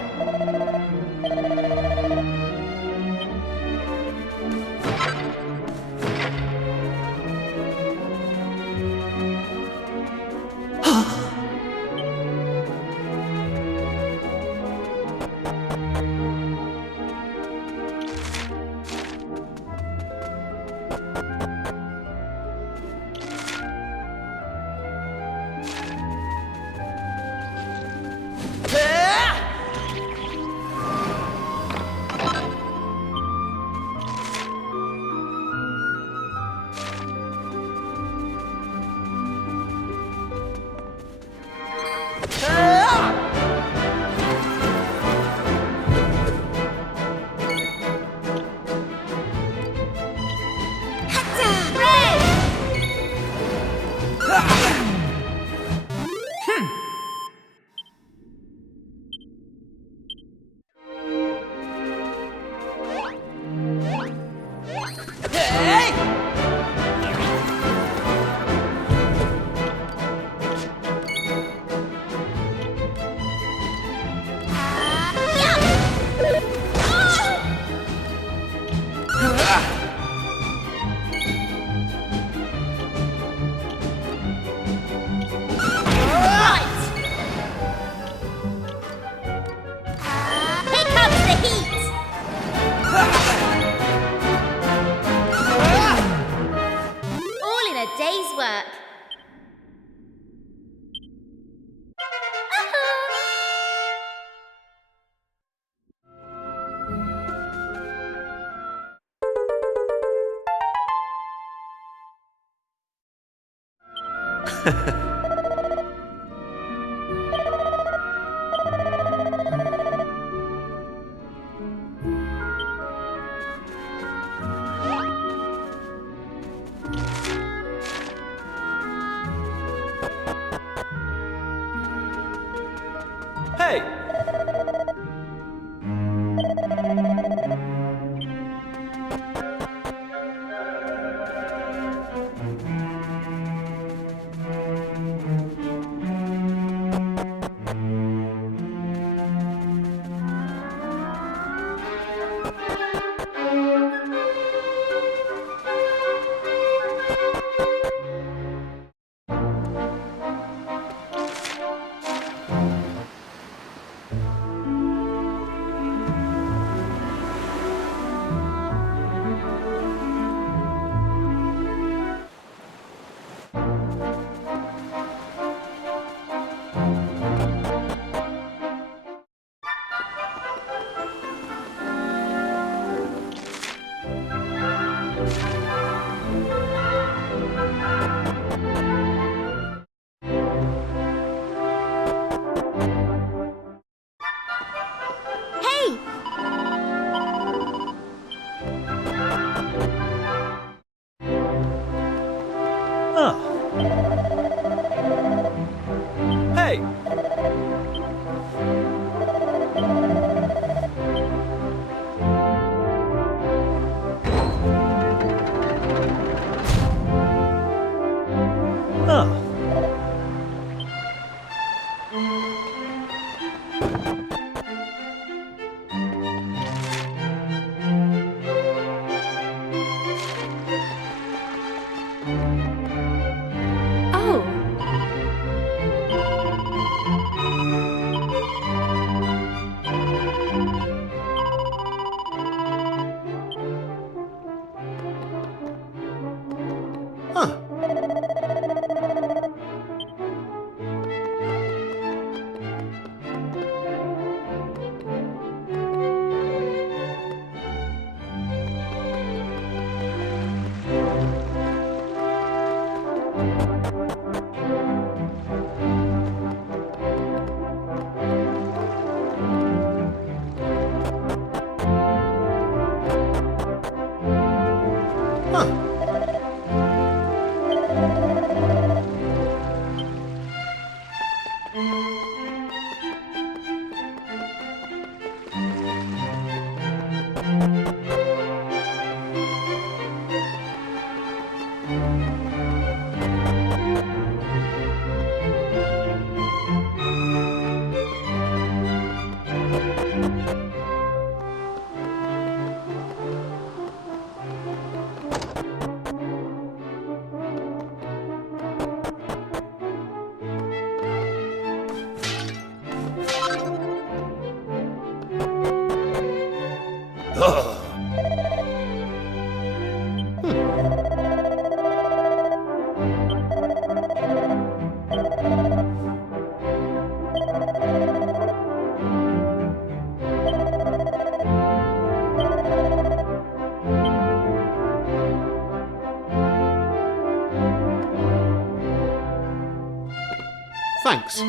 Day's work. Hey! Thanks.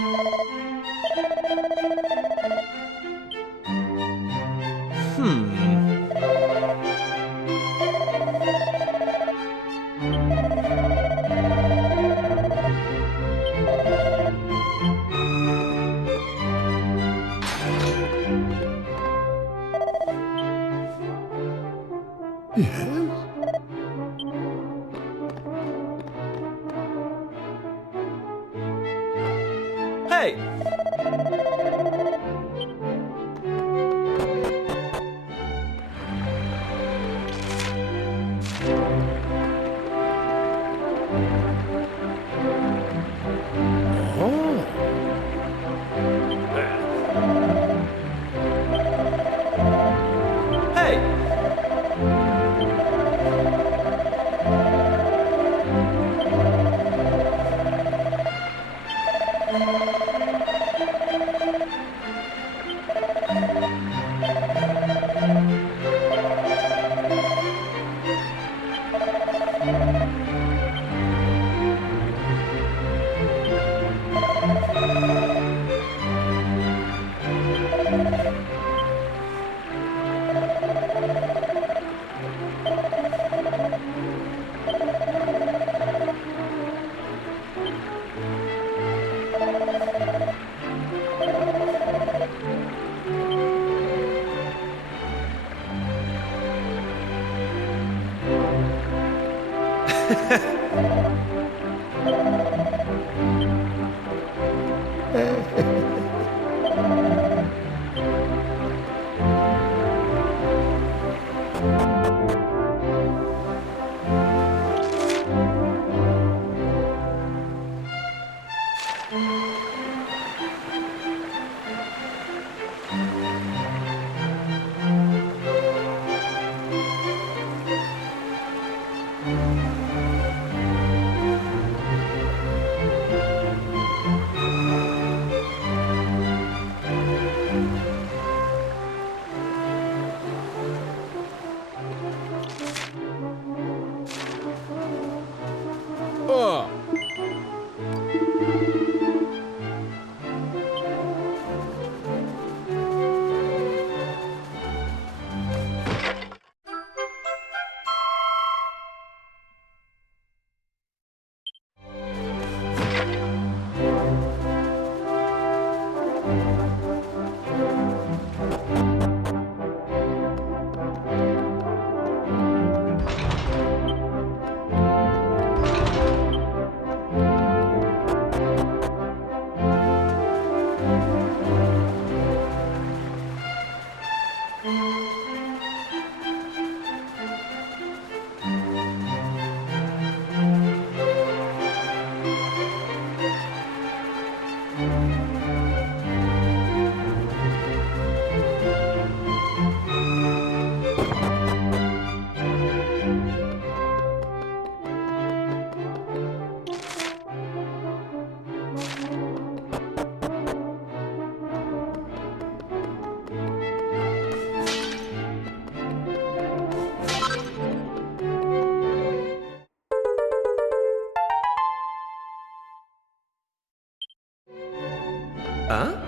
Hey! Hey! Huh?